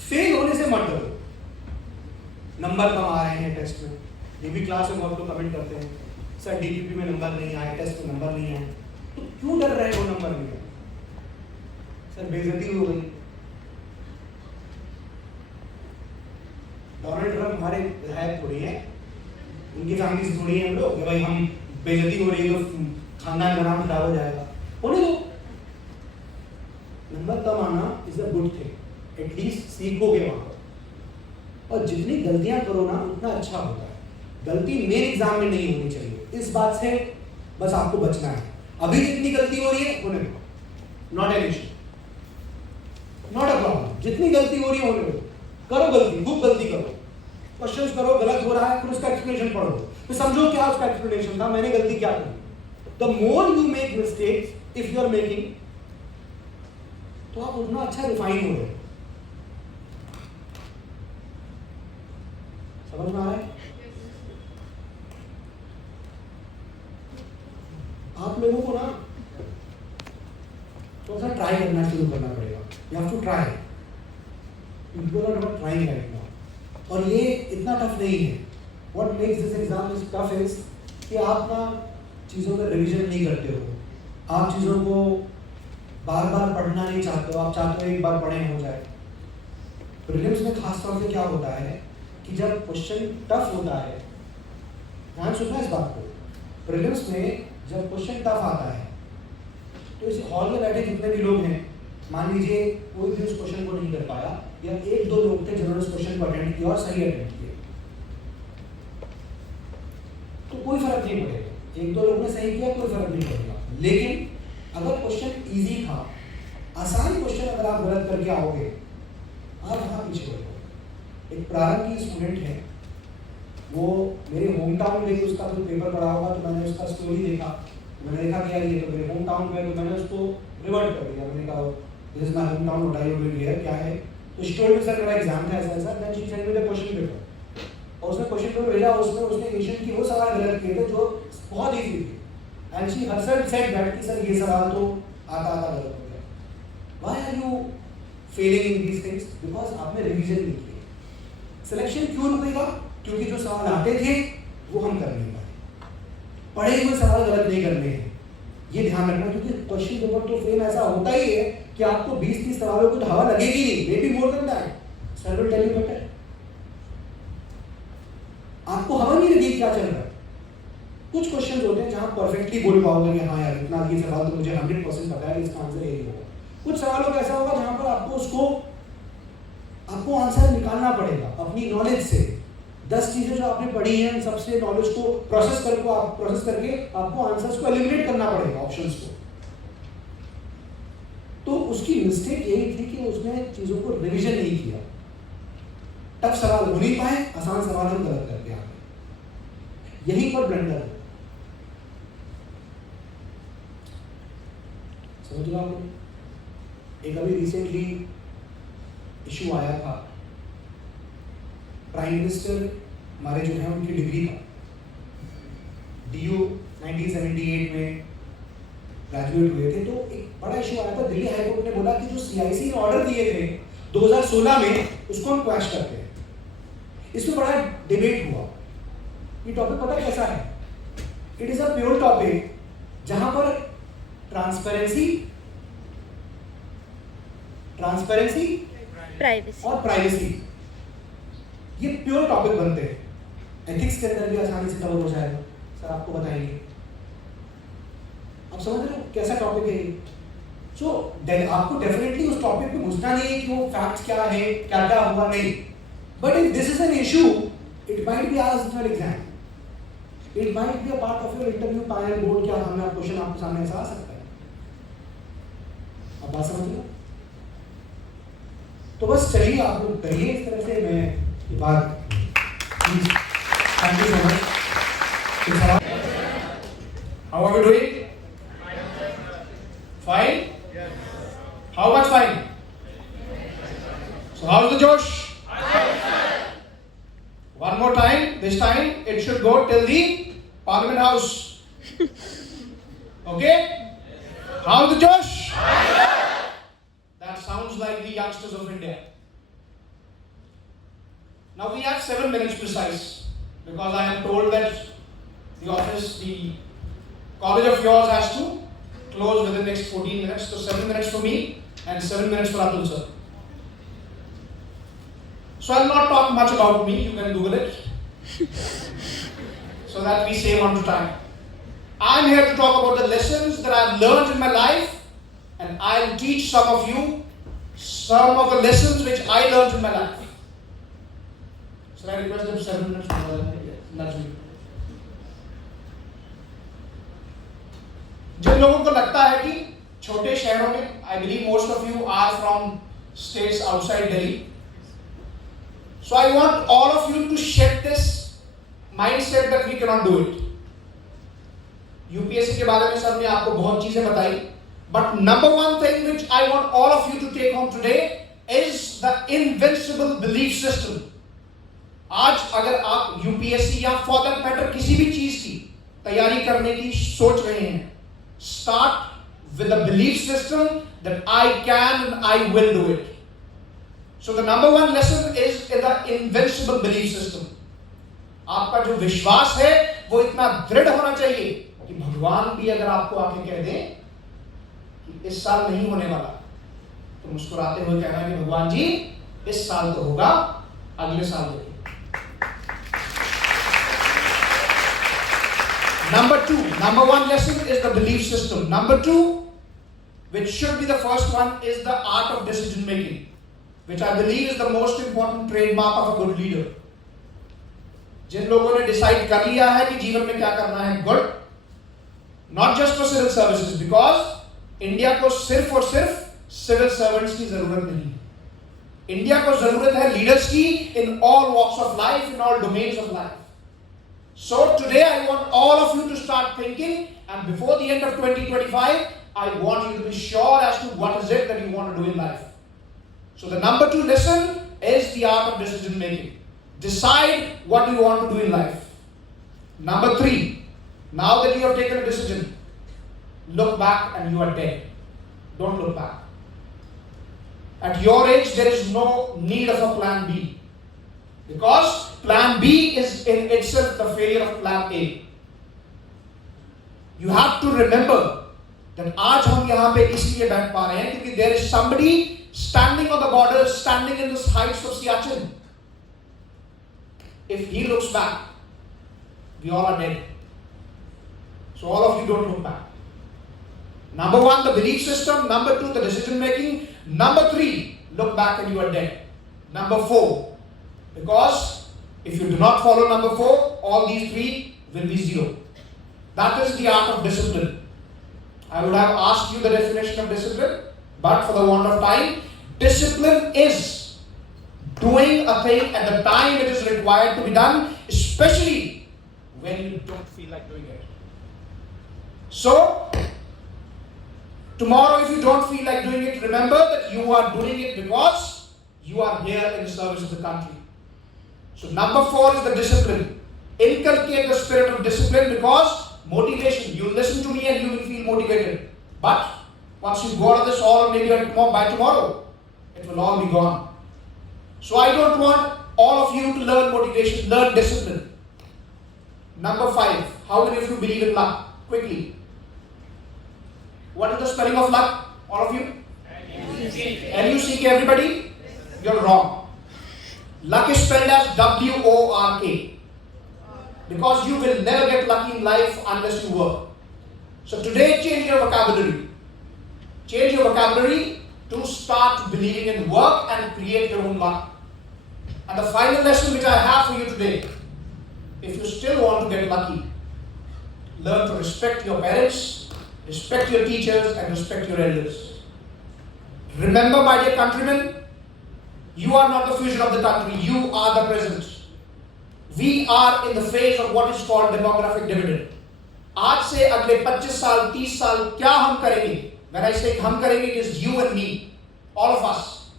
फेल होने से मत डरो। नंबर कम आ रहे हैं टेस्ट में, ये भी क्लास में बहुत लोग कमेंट करते हैं, सर डीपीपी में नंबर नहीं आए, टेस्ट में नंबर नहीं आए, तो क्यों डर रहे हो नंबर नहीं आए? सर बेइज्जती हो गई। डोनाल्ड ट्रंप हमारे विधायक थोड़ी है, उनकी फैमिली से थोड़ी है हम लोग कि भाई हम बेइज्जती हो रही है तो खानदान का नाम खराब हो जाएगा, होने दो। नंबर कम आना is a good thing, at least सीखोगे वहां पर, और जितनी गलतियां करो ना उतना अच्छा होता है। गलती मेन एग्जाम में नहीं होनी चाहिए, इस बात से बस आपको बचना है। अभी जितनी गलती हो रही है होने दो, not an issue, not a problem. जितनी गलती हो रही है होने दो, करो गलती, खूब गलती करो, क्वेश्चंस करो, गलत हो रहा है फिर उसका एक्सप्लेनेशन पढ़ो, फिर समझो क्या उसका एक्सप्लेनेशन था, मैंने गलती क्या की। The more you make mistakes, if you are making, तो आप उतना अच्छा रिफाइन हो रहे। समझ में आ रहा है? आप लोगों को ना थोड़ा सा ट्राई करना शुरू करना पड़ेगा। You have to try, you are not trying right now. और ये इतना टफ नहीं है। What makes this exam is tough इज कि आप ना चीज़ों का रिवीजन नहीं करते हो, आप चीज़ों को बार बार पढ़ना नहीं चाहते हो, आप चाहते हो एक बार पढ़े हो जाए। प्रीलिम्स में खास तौर से क्या होता है कि जब क्वेश्चन टफ होता है, ध्यान सुनना इस बात को, प्रीलिम्स में जब क्वेश्चन टफ आता है तो इस हॉल में बैठे जितने भी लोग हैं, मान लीजिए कोई भी उस क्वेश्चन को नहीं कर पाया, या एक दो लोग थे जिन्होंने उस क्वेश्चन को अटेंड किया और सही अटेंड किया, तो कोई फर्क नहीं पड़ेगा। एक दो लोग ने सही किया, कोई फर्क नहीं पड़ेगा। लेकिन अगर क्वेश्चन इजी था, आसान क्वेश्चन अगर आप गलत करके आओगे, आप वहाँ पीछे रहोगे। एक प्रारंभ की स्टूडेंट है, वो मेरे होम टाउन में उसका कोई पेपर पढ़ा होगा, तो मैंने उसका स्टोरी देखा, मैंने देखा कि यार ये तो मेरे होम टाउन में, तो मैंने उसको रिवर्ट कर दिया। मैंने कहा this is my home town, what are you doing here, क्या है? तो स्टोरी में सर मेरा एग्जाम था ऐसा ऐसा, then she send me the question paper, और उसने क्वेश्चन पेपर भेजा, उसमें उसने एशियन की वो सवाल गलत किए थे जो बहुत ईजी थे, and she herself said that कि सर ये सवाल तो आता गलत हो गया। Why are you failing in these things? Because आपने रिवीजन नहीं किया। सिलेक्शन क्यों रुकेगा? क्योंकि जो सवाल आते थे वो हम कर नहीं पाए, पढ़े हुए सवाल गलत नहीं करने हैं, ये ध्यान रखना। क्योंकि क्वेश्चन पेपर तो फ्रेम ऐसा होता ही है कि आपको 20-30 सवालों को तो हवा लगेगी नहीं, maybe more than that, sir will tell you better. आपको हवा नहीं लगी क्या चल रहा है। कुछ क्वेश्चन होते हैं जहां परफेक्टली बोल पाओगे कि हाँ यार इतना ये सवाल तो मुझे 100% पता है कि इसका आंसर यही होगा। कुछ सवालों का ऐसा होगा जहां पर आपको आंसर निकालना पड़ेगा अपनी नॉलेज से। 10 चीजें जो आपने पढ़ी हैं सबसे नॉलेज को प्रोसेस करके आपको आंसर्स को एलिमिनेट करना पड़ेगा ऑप्शंस को। तो उसकी मिस्टेक यही थी कि उसने चीजों को रिवीजन नहीं किया। टफ सवाल हो नहीं पाए, आसान सवाल हम गलत कर दिया, यहीं पर ब्लंडर है। समझ लो आपको। एक अभी रिसेंटली इशू आया था, प्राइम मिनिस्टर हमारे जो है उनकी डिग्री था, DU 1978 में ग्रेजुएट हुए थे। तो एक बड़ा इशू आया था, दिल्ली हाईकोर्ट ने बोला कि जो CIC ने ऑर्डर दिए थे 2016 में उसको हम क्वैश करते हैं। इसमें बड़ा डिबेट हुआ। ये टॉपिक पता कैसा है? It is a pure topic जहां पर ट्रांसपेरेंसी और प्राइवेसी ये प्योर टॉपिक बनते हैं। एथिक्स के अंदर भी आसानी से कवर हो जाएगा, सर आपको बताएंगे। आप समझ रहे हो कैसा टॉपिक है ये? सो आपको डेफिनेटली उस टॉपिक पे घुसना नहीं है कि वो फैक्ट क्या है, क्या क्या हुआ, नहीं। But if this is an issue, it might be asked in exam, it might be a part of your interview panel board. क्या हमने क्वेश्चन आपके सामने ऐसा आ सकता है? आप बात समझ लो। तो बस चलिए आप लोग करिए इस तरह से। मैं ये बात thank you so much. How are we doing? Fine? How much fine? So how is the Josh? One more time. This time it should go till the Parliament House. Okay? How is the Josh? That sounds like the youngsters of India. Now we have 7 minutes precise because I am told that the college of yours has to close within the next 14 minutes. So 7 minutes for me and 7 minutes for Atul sir. So I'll not talk much about me. You can Google it so that we save on to time. I'm here to talk about the lessons that I've learned in my life, and I'll teach some of you some of the lessons which I learned in my life. So I request them 7 minutes for nudge me. जिन लोगों को लगता है कि छोटे शहरों में, I believe most of you are from states outside Delhi, so I want all of you to shed this mindset that we can not do it. UPSC के बारे में सर ने आपको बहुत चीजें बताई, but number one thing which I want all of you to take home today is the invincible belief system. आज अगर आप यूपीएससी या फॉर दैट मैटर किसी भी चीज की तैयारी करने की सोच रहे हैं, start with a belief system that I can and I will do it. So the number one lesson is in the invincible belief system. आपका जो विश्वास है वो इतना दृढ़ होना चाहिए कि भगवान भी अगर आपको आके कह दे कि इस साल नहीं होने वाला, तो मुस्कुराते हुए कहना कि भगवान जी इस साल तो होगा, अगले साल देखिए। Number one lesson is the belief system. Number two, which should be the first one, is the art of decision making, which I believe is the most important trademark of a good leader. जिन लोगों ने decide कर लिया है कि जीवन में क्या करना है, good, not just for civil services, because India को सिर्फ और सिर्फ सिविल सर्वेंट्स की जरूरत नहीं है। इंडिया को जरूरत है लीडर्स की in all walks of life, in all domains of life. So today I want all of you to start thinking, and before the end of 2025, I want you to be sure as to what is it that you want to do in life. So the number 2 lesson is the art of decision making. Decide what you want to do in life. Number 3, now that you have taken a decision, look back and you are dead. Don't look back. At your age, there is no need of a plan B. Because plan B is in itself the failure of plan A. You have to remember that आज हम यहाँ पे इसलिए बैठ पा रहे हैं क्योंकि there is somebody standing on the border, standing in the heights of Siachen. If he looks back, we all are dead. So all of you don't look back. Number one, the belief system. Number two, the decision making. Number three, look back and you are dead. Number four, because if you do not follow number four, all these three will be zero. That is the art of discipline. I would have asked you the definition of discipline, but for the want of time, discipline is doing a thing at the time it is required to be done, especially when you don't feel like doing it. So, tomorrow if you don't feel like doing it, remember that you are doing it because you are here in the service of the country. So number four is the discipline. Inculcate the spirit of discipline, because motivation, you listen to me and you will feel motivated. But once you go out of this hall, maybe by tomorrow, it will all be gone. So I don't want all of you to learn motivation, learn discipline. Number five, how many of you believe in luck? Quickly. What is the spelling of luck? All of you? L-U-C-K, everybody? You're wrong. Luck is spelled as W-O-R-K. Because you will never get lucky in life unless you work. So today, change your vocabulary. Change your vocabulary to start believing in work and create your own luck. And the final lesson which I have for you today, if you still want to get lucky, learn to respect your parents, respect your teachers, and respect your elders. Remember, my dear countrymen, you are not the future of the country, you are the present. We are in the phase of what is called demographic dividend. आज से अगले 25 साल 30 साल क्या हम करेंगे? When I say हम करेंगे, it is you and me, all of us.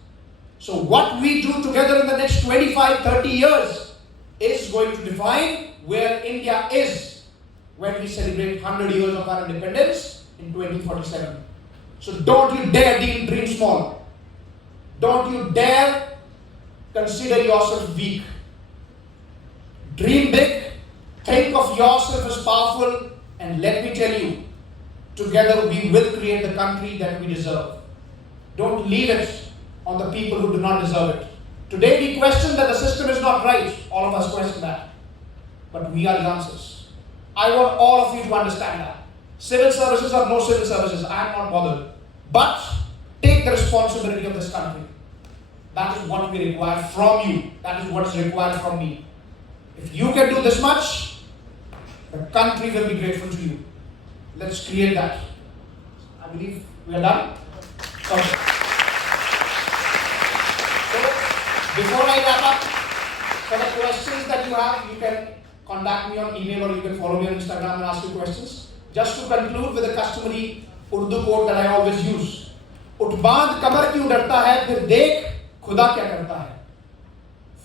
So what we do together in the next 25-30 years is going to define where India is when we celebrate 100 years of our independence in 2047. So don't you dare dream small. Don't you dare consider yourself weak. Dream big, think of yourself as powerful, and let me tell you, together we will create the country that we deserve. Don't leave it on the people who do not deserve it. Today we question that the system is not right. All of us question that. But we are the answers. I want all of you to understand that. Civil services or no civil services, I am not bothered. But take the responsibility of this country. That is what we require from you. That is what is required from me. If you can do this much, the country will be grateful to you. Let's create that. I believe we are done. Okay. So, before I wrap up, for the questions that you have, you can contact me on email or you can follow me on Instagram and ask you questions. Just to conclude with the customary Urdu quote that I always use. उठ बांध कमर क्यों डरता है, फिर देख खुदा क्या करता है.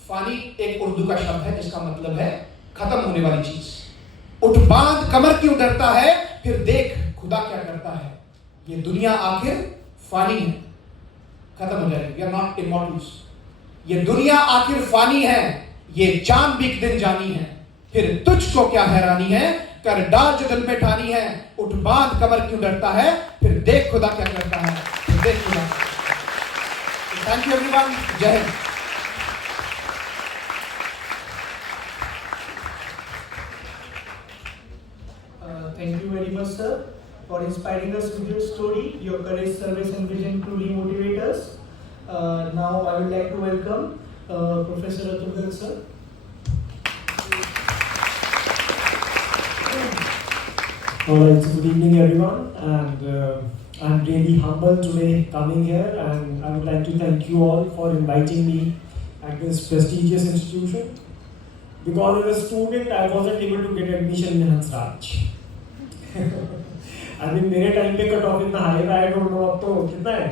फानी एक उर्दू का शब्द है जिसका मतलब है खत्म होने वाली चीज. उठ बांध कमर क्यों डरता है, फिर देख खुदा क्या करता है. ये दुनिया आखिर फानी है, खत्म हो जाएगी. We are not immortals. ये दुनिया आखिर फानी है, ये जान भी एक दिन जानी है. फिर तुझको क्या हैरानी है, कर डाल जो दिल में ठानी है. उठ बांध कमर क्यों डरता है, फिर देख खुदा क्या करता है. फिर देख खुदा. Thank you everyone. जय Hind. Thank you very much, sir, for inspiring us with your story. Your courage, service, and vision truly motivate us. Now, I would like to welcome Professor Atul Garg, sir. Alright, so good evening everyone, and I'm really humbled today coming here, and I would like to thank you all for inviting me at this prestigious institution. Because as a student, I wasn't able to get admission in Hansraj. अभी मेरे time पे cut off इतना high था, don't know अब तो कितना है.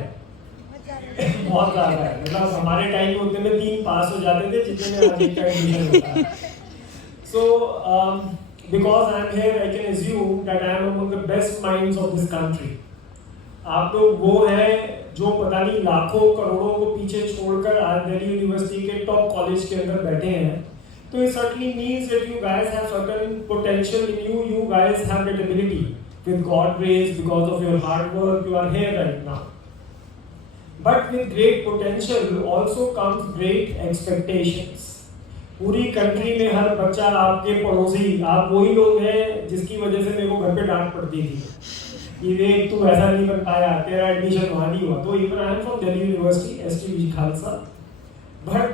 बहुत ज़्यादा है. मतलब हमारे टाइम में उतने में 3 पास हो जाते थे जितने में अभी का एडमिशन होता है. So because I am here, I can assume that I am among the best minds of this country. आप लोग वो हैं जो पता नहीं लाखों करोड़ों को पीछे छोड़कर आज दिल्ली यूनिवर्सिटी के टॉप कॉलेज के अंदर बैठे हैं. So it certainly means that you guys have certain potential in you. You guys have that ability. With God's grace, because of your hard work, you are here right now. But with great potential also comes great expectations. पूरी country में हर बच्चा आपके पड़ोसी, आप वही लोग हैं जिसकी वजह से मेरे को घर पे डांट पड़ती थी कि देख तू ऐसा नहीं कर पाया, तेरा एडमिशन वहाँ नहीं हुआ। तो even I am from Delhi university STB Khalsa, but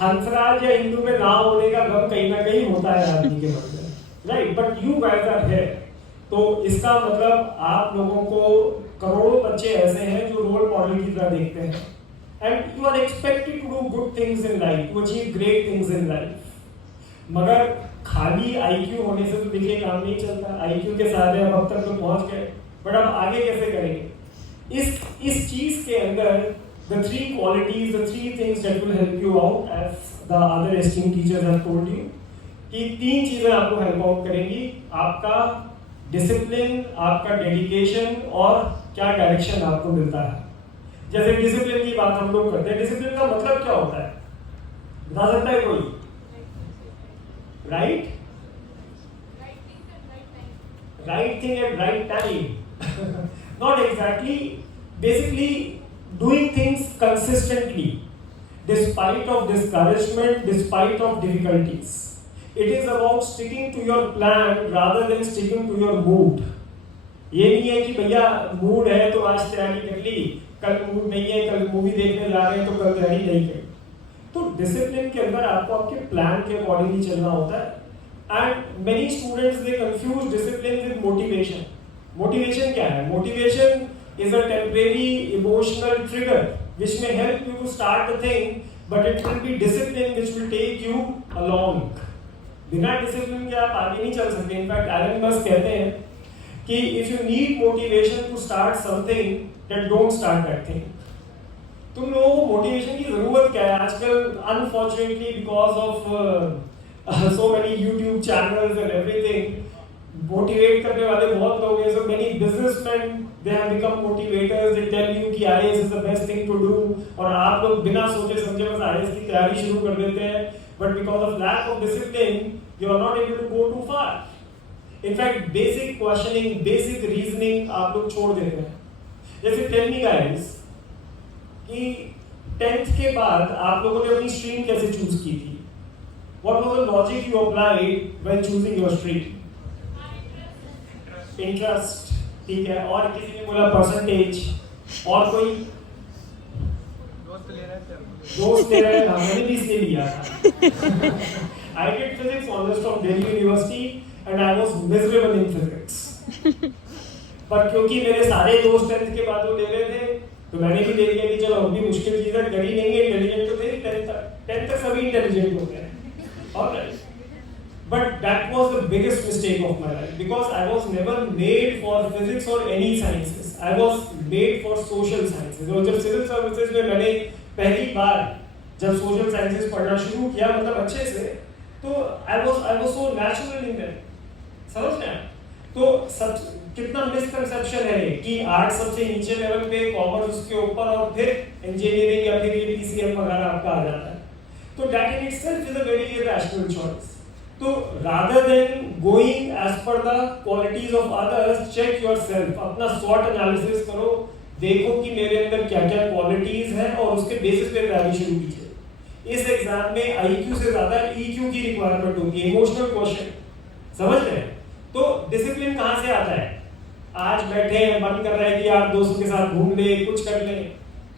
Hansraj या हिंदू में ना होने का गम कहीं ना कहीं होता है आदमी के मन में, right? But you guys are here, तो इसका मतलब आप लोगों को करोड़ों बच्चे ऐसे हैं जो रोल मॉडल की तरह देखते हैं, and you are expected to do good things in life, to achieve great things in life. मगर खाली आईक्यू होने से तो देखिए काम नहीं चलता। आईक्यू के सहारे हम अब तक तो पहुंच गए, बट अब आगे कैसे करेंगे? इस चीज के अंदर the three qualities, the three things that will help you out, as the other esteemed teachers have told you, कि तीन चीजें आपको हेल्प आउट करेंगी, आपका डिसिप्लिन, आपका डेडिकेशन और क्या डायरेक्शन आपको मिलता है। जैसे डिसिप्लिन की बात हम लोग करते हैं, डिसिप्लिन का मतलब क्या होता है बता सकता है कोई? Right thing at right time, not exactly, basically doing things consistently despite of discouragement, despite of difficulties. It is about sticking to your plan rather than sticking to your mood. ये नहीं है कि भैया मूड है तो आज तैयारी कर ली, कल मूड नहीं है, कल मूवी देखने जा रहे हैं तो कल तैयारी नहीं करी। तो डिसिप्लिन के अंदर आपको आपके प्लान के अकॉर्डिंगली चलना होता है। And many students they confuse discipline with motivation. Motivation क्या है? Motivation is a temporary emotional trigger which may help you to start the thing, but it will be discipline which will take you along. बिना discipline के आप आगे नहीं चल सकते। In fact Elon Musk कहते हैं कि if you need motivation to start something, then don't start that thing. तुम लोगों को मोटिवेशन की जरूरत क्या है आजकल? Unfortunately because of so many YouTube channels and everything, motivate करने वाले बहुत लोग हैं। So many businessmen, they have become motivators. They tell you कि IAS is the best thing to do, और आप लोग बिना सोचे समझे बस IAS की तैयारी शुरू कर देते हैं। But because of lack of discipline, you are not able to go too far. In fact, basic questioning, basic reasoning आप लोग छोड़ देते हैं। जैसे tell me guys कि 10th के बाद आप लोगों ने अपनी स्ट्रीम कैसे चूज की थी? What was the logic you applied when choosing your stream? Interest, ठीक है। और किसी ने बोला परसेंटेज, और कोई दोस्त ले रहा है? मैंने भी इसलिए लिया था। I did physics honors from Delhi University and I was miserable in physics. पर क्योंकि मेरे सारे दोस्त 10th के बाद वो ले रहे थे तो मैंने भी ले लिया कि चलो हम भी मुश्किल चीजें कर ही लेंगे। इंटेलिजेंट तो थे 10th तक सभी इंटेलिजेंट होते हैं, alright. But that was the biggest mistake of my life because I was never made for physics or any sciences. I was made for social sciences. और जब civil services में मैंने पहली बार जब social sciences पढ़ना शुरू किया, मतलब अच्छे से, तो I was so natural in them. समझ रहे हैं? तो सब कितना मिसकंसेप्शन है कि आर्ट सबसे नीचे लेवल पे, कॉमर्स उसके ऊपर, और फिर इंजीनियरिंग या फिर ये PCM वगैरह आपका आ जाता है। तो that in itself is a very irrational choice. तो rather than going as per the qualities of others, check yourself, अपना SWOT analysis करो, देखो कि मेरे अंदर क्या क्या क्वालिटीज हैं और उसके बेसिस पे तैयारी शुरू कीजिए। इस एग्जाम में IQ से ज्यादा EQ की रिक्वायरमेंट होती है, इमोशनल क्वेश्चन, समझ रहे हैं? तो डिसिप्लिन कहाँ से आता है? आज बैठे हैं, मन कर रहा है कि आप दोस्तों के साथ घूम ले, कुछ कर ले,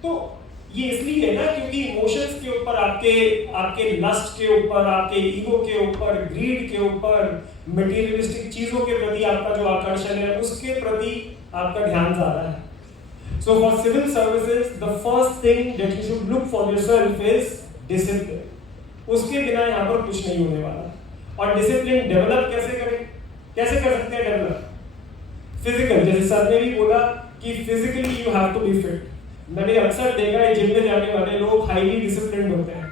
तो ये इसलिए है ना क्योंकि इमोशंस के ऊपर, आपके लस्ट के ऊपर, आपके ईगो के ऊपर, ग्रीड के ऊपर, मटेरियलिस्टिक चीजों के प्रति आपका जो आकर्षण है उसके प्रति आपका ध्यान ज्यादा है। So for civil services the first thing that you should look for yourself is discipline. उसके बिना यहाँ पर कुछ नहीं होने वाला। और डिसिप्लिन डेवलप कैसे करें? कैसे कर सकते हैं डेवलप? फिजिकल, जैसे सर ने भी बोला कि physically you have to be fit. मैंने अक्सर देखा है जिम में जाने वाले लोग हाईली डिसिप्लिन्ड होते हैं।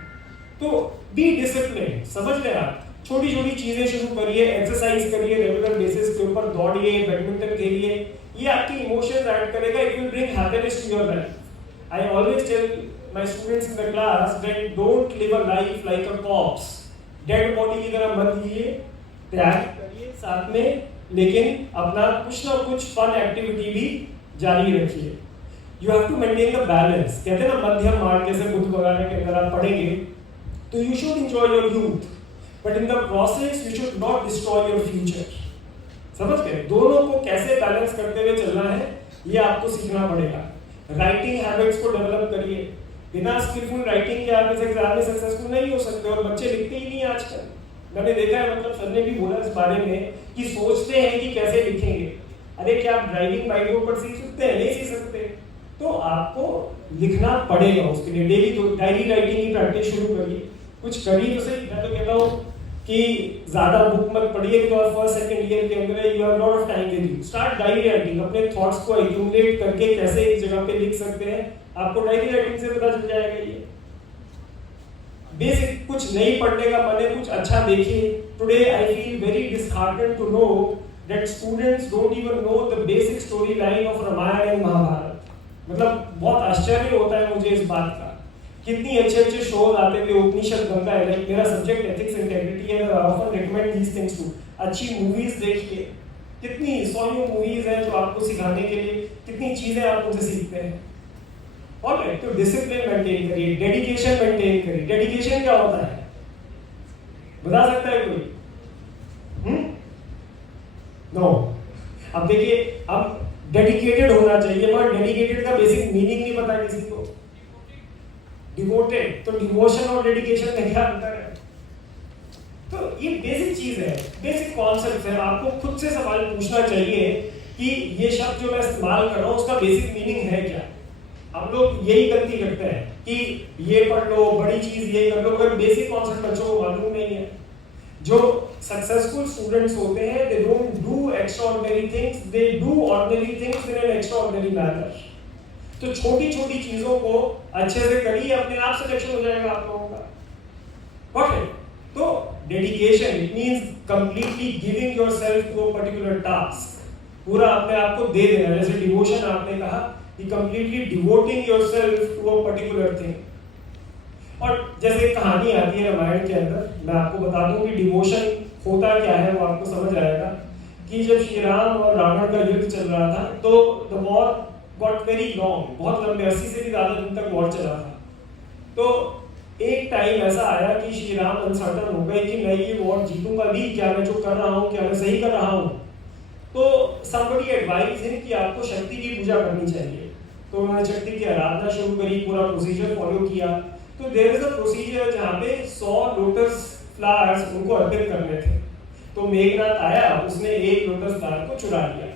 तो बी डिसिप्लिन, समझ रहे हैं आप? छोटी छोटी चीजें शुरू करिए, एक्सरसाइज करिए रेगुलर बेसिस के ऊपर, दौड़िए, बैडमिंटन खेलिए, ये आपकी इमोशंस ऐड करेगा, it will bring happiness to your life. I always tell my students in the class that don't live a life like a corpse. Dead body की तरह मत जिए, तैयारी करिए साथ में, लेकिन अपना कुछ ना कुछ फन एक्टिविटी भी जारी रखिए। You have to maintain the balance. कहते हैं ना मध्यम मार्ग, जैसे बुद्ध वगैरह के अगर आप पढ़ेंगे तो you should enjoy your youth, but in the process you should not destroy your future. समझ गए? दोनों को कैसे बैलेंस करते हुए चलना है ये आपको सीखना पड़ेगा। राइटिंग हैबिट्स को डेवलप करिए। बिना स्किलफुल राइटिंग के आप इस एग्जाम में सक्सेसफुल नहीं हो सकते, और बच्चे लिखते ही नहीं आजकल। मैंने देखा है, मतलब सर ने भी बोला इस बारे में कि सोचते हैं कि कैसे लिखेंगे। अरे क्या आप ड्राइविंग बाइक के ऊपर सीख सकते हैं? नहीं सीख सकते। तो आपको लिखना पड़ेगा, उसके लिए डेली तो डायरी राइटिंग की प्रैक्टिस शुरू करिए। कुछ करिए तो सही। मैं तो कहता हूँ कि ज्यादा बुक मत पढ़िए, कि आप फर्स्ट सेकंड ईयर के अंदर you have lot of time with you. Start diary writing, अपने थॉट्स को एक्यूमुलेट करके कैसे एक जगह पे लिख सकते हैं, आपको डायरी राइटिंग से पता चल जाएगा। ये बेसिक कुछ नहीं पढ़ने का मन है, कुछ अच्छा देखिए। Today I feel very disheartened to know that students don't even know the basic story line of Ramayana and Mahabharata. मतलब बहुत आश्चर्य होता है मुझे इस बात का। कितनी अच्छे अच्छे शोज आते थे, उपनिषद गंगा है, लाइक मेरा सब्जेक्ट एथिक्स इंटेग्रिटी है, I often recommend these things to. अच्छी मूवीज देखिए, कितनी 100 मूवीज हैं जो आपको सिखाने के लिए कितनी चीजें आप उनसे सीखते हैं। ऑलराइट, तो डिसिप्लिन मेंटेन करिए, डेडिकेशन मेंटेन करिए। डेडिकेशन क्या होता है बता सकता है कोई? नो। अब देखिए, अब डेडिकेटेड होना चाहिए, मगर डेडिकेटेड का बेसिक मीनिंग नहीं पता किसी को। डिवोटेड, तो डिवोशन और डेडिकेशन में क्या अंतर है? तो ये बेसिक चीज है, बेसिक कॉन्सेप्ट है। आपको खुद से सवाल पूछना चाहिए कि ये शब्द जो मैं इस्तेमाल कर रहा हूँ उसका बेसिक मीनिंग है क्या। हम लोग यही गलती करते हैं कि ये पढ़ लो, बड़ी चीज ये कर लो, मगर बेसिक कॉन्सेप्ट बच्चों को मालूम नहीं है। जो सक्सेसफुल स्टूडेंट्स होते हैं, they don't do extraordinary things, they do ordinary things in an extraordinary manner. तो छोटी छोटी चीजों को अच्छे से करिए, अपने आप सिलेक्शन हो जाएगा आप लोगों का। Got it? तो dedication it means completely giving yourself to a particular task. पूरा अपने आप को दे देना। जैसे डिवोशन आपने कहा कि completely devoting yourself to a particular thing. और जैसे कहानी आती है रामायण के अंदर, मैं आपको बता दूं कि डिवोशन होता क्या है, वो आपको समझ आएगा। कि जब श्री राम और रावण का युद्ध चल रहा था, तो the war got very long, बहुत लंबे 80 से भी ज्यादा दिन तक वॉर चला था। तो एक टाइम ऐसा आया कि श्री राम अनसर्टन हो गए कि मैं ये वॉर जीतूंगा भी क्या, मैं जो कर रहा हूँ क्या मैं सही कर रहा हूँ। तो somebody advised him कि आपको शक्ति की पूजा करनी चाहिए। तो उन्होंने शक्ति की आराधना शुरू करी, पूरा प्रोसीजर फॉलो किया। तो देयर इज अ प्रोसीजर जहाँ पे 100 लोटस फ्लावर्स उनको अर्पित करने थे। तो मेघनाथ आया, उसने एक लोटस फ्लावर को चुरा लिया।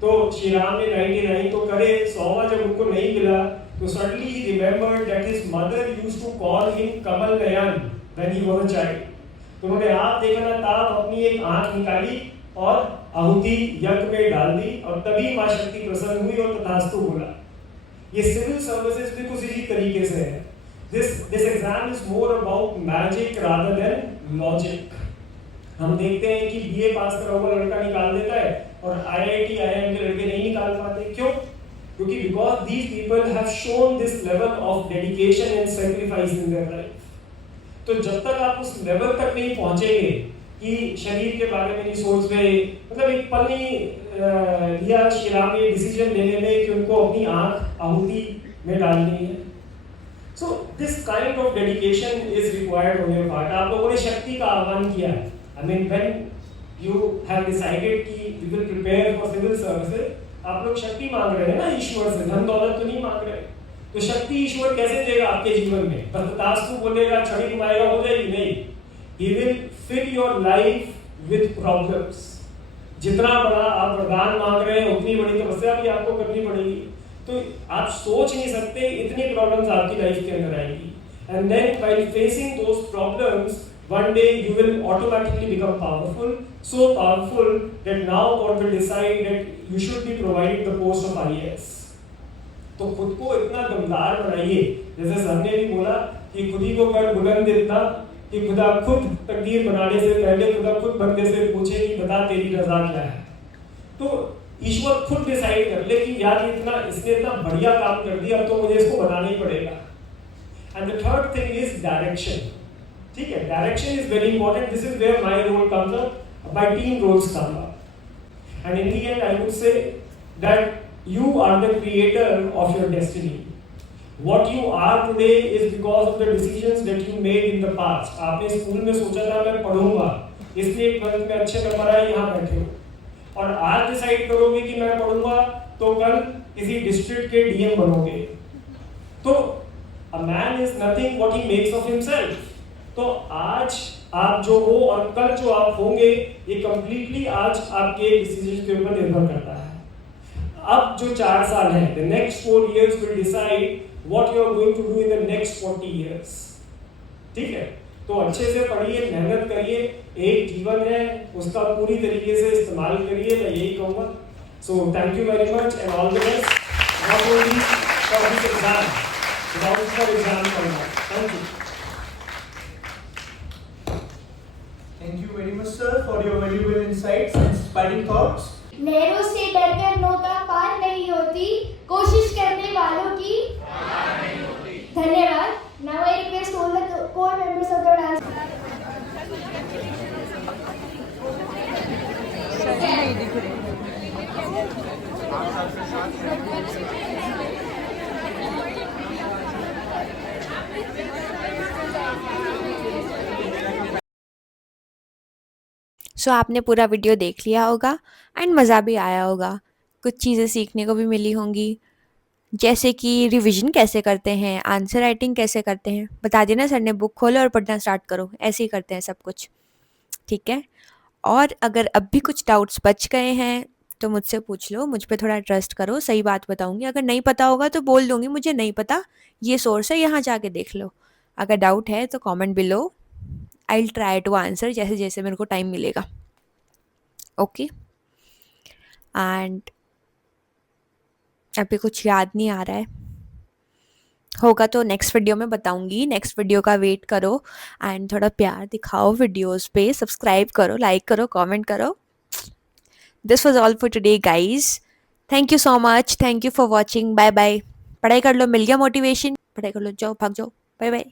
तो श्री राम ने 99 तो करे, 100वां जब उनको नहीं मिला तो suddenly he remembered that his mother used to call him Kamal Nayan when he was a child. तो उन्होंने आप देखना ताप अपनी एक आंख निकाली और आहुति यज्ञ में डाल दी, और तभी मां शक्ति प्रसन्न हुई और तथास्तु बोला। ये सिविल सर्विसेज भी कुछ इसी तरीके से है। This exam is more about magic rather than logic. हम देखते हैं कि बीए पास करा हुआ लड़का निकाल देता है और आईआईटी आईआईएम के लड़के नहीं निकाल पाते। क्यों? क्योंकि because these people have shown this level of dedication and sacrifice in their life. तो जब तक आप उस लेवल तक नहीं पहुंचेंगे कि शरीर के बारे में नहीं सोच रहे, मतलब एक पल नहीं लिया श्री राम ने डिसीजन लेने में कि उनको अपनी आंख आहुति में डालनी है। So this kind of dedication is required on your part. आप लोगों ने शक्ति का आह्वान किया है। I mean when you have decided कि you will prepare for civil services, आप लोग शक्ति मांग रहे हैं ना ईश्वर से, धन दौलत तो नहीं मांग रहे। तो शक्ति ईश्वर कैसे देगा आपके जीवन में? बस तथास्तु बोलेगा, छड़ी घुमाएगा, हो जाएगी? नहीं। He will fill your life with problems. जितना बड़ा आप वरदान मांग रहे हैं उतनी बड़ी तपस्या भी आपको करनी पड़ेगी। तो आप सोच नहीं सकते इतनी प्रॉब्लम्स आपकी लाइफ के अंदर आएगी। And then while facing those problems, one day you will automatically become powerful, so powerful that now God will decide that you should be provided the post of IAS. तो खुद को इतना दमदार बनाइए, जैसे सर ने भी बोला कि खुद ही को कर बुलंद इतना कि खुदा खुद तकदीर बनाने से पहले खुदा खुद बंदे से पूछे कि बता तेरी रजा क्या है। तो ईश्वर खुद डिसाइड कर ले कि यार इसने इतना बढ़िया काम कर दिया, अब तो मुझे इसको बनाना ही पड़ेगा। And the third thing is direction. ठीक है, direction is very important. This is where my role comes up, my team roles come up. And in the end I would say that you are the creator of your destiny. What you are today is because of the decisions that you made in the past. आपने school में सोचा था मैं पढ़ूंगा, इसलिए 12th में अच्छे number आए, यहाँ बैठे हो, और आज डिसाइड करोगे कि मैं पढ़ूंगा तो कल किसी डिस्ट्रिक्ट के डीएम बनोगे। तो a man is nothing what he makes of himself. तो आज आप जो हो और कल जो आप होंगे, ये completely आज आपके डिसीजन के ऊपर निर्भर करता है। अब जो 4 साल हैं, the next 4 years will decide what you are going to do in the next 40 years. ठीक है? तो अच्छे से पढ़िए, मेहनत करिए, एक जीवन है, उसका पूरी तरीके से इस्तेमाल करिए, मैं यही कहूँगा। So thank you very much and all the best, not only for this exam, but also for exam format. Thank you. Thank you very much, sir, for your valuable insights and inspiring thoughts. नहरों से डरकर नौका पार नहीं होती, कोशिश करने वालों की धन्यवाद। Now I request all the core members of the dance. सो आपने पूरा वीडियो देख लिया होगा एंड मज़ा भी आया होगा, कुछ चीज़ें सीखने को भी मिली होंगी, जैसे कि रिवीजन कैसे करते हैं, आंसर राइटिंग कैसे करते हैं। बता देना सर ने, बुक खोलो और पढ़ना स्टार्ट करो, ऐसे ही करते हैं सब कुछ, ठीक है। और अगर अब भी कुछ डाउट्स बच गए हैं तो मुझसे पूछ लो, मुझ पे थोड़ा ट्रस्ट करो, सही बात बताऊंगी। अगर नहीं पता होगा तो बोल दूंगी मुझे नहीं पता, ये सोर्स है, यहाँ जाके देख लो। अगर डाउट है तो comment below, I will try to answer जैसे जैसे मेरे को टाइम मिलेगा। ओके, एंड अभी कुछ याद नहीं आ रहा है, होगा तो नेक्स्ट वीडियो में बताऊंगी। नेक्स्ट वीडियो का वेट करो एंड थोड़ा प्यार दिखाओ वीडियोस पे, सब्सक्राइब करो, लाइक करो, कमेंट करो। This was all for today guys, thank you so much, thank you for watching, bye bye. पढ़ाई कर लो, मिल गया मोटिवेशन, पढ़ाई कर लो, जाओ भाग जाओ, बाय बाय।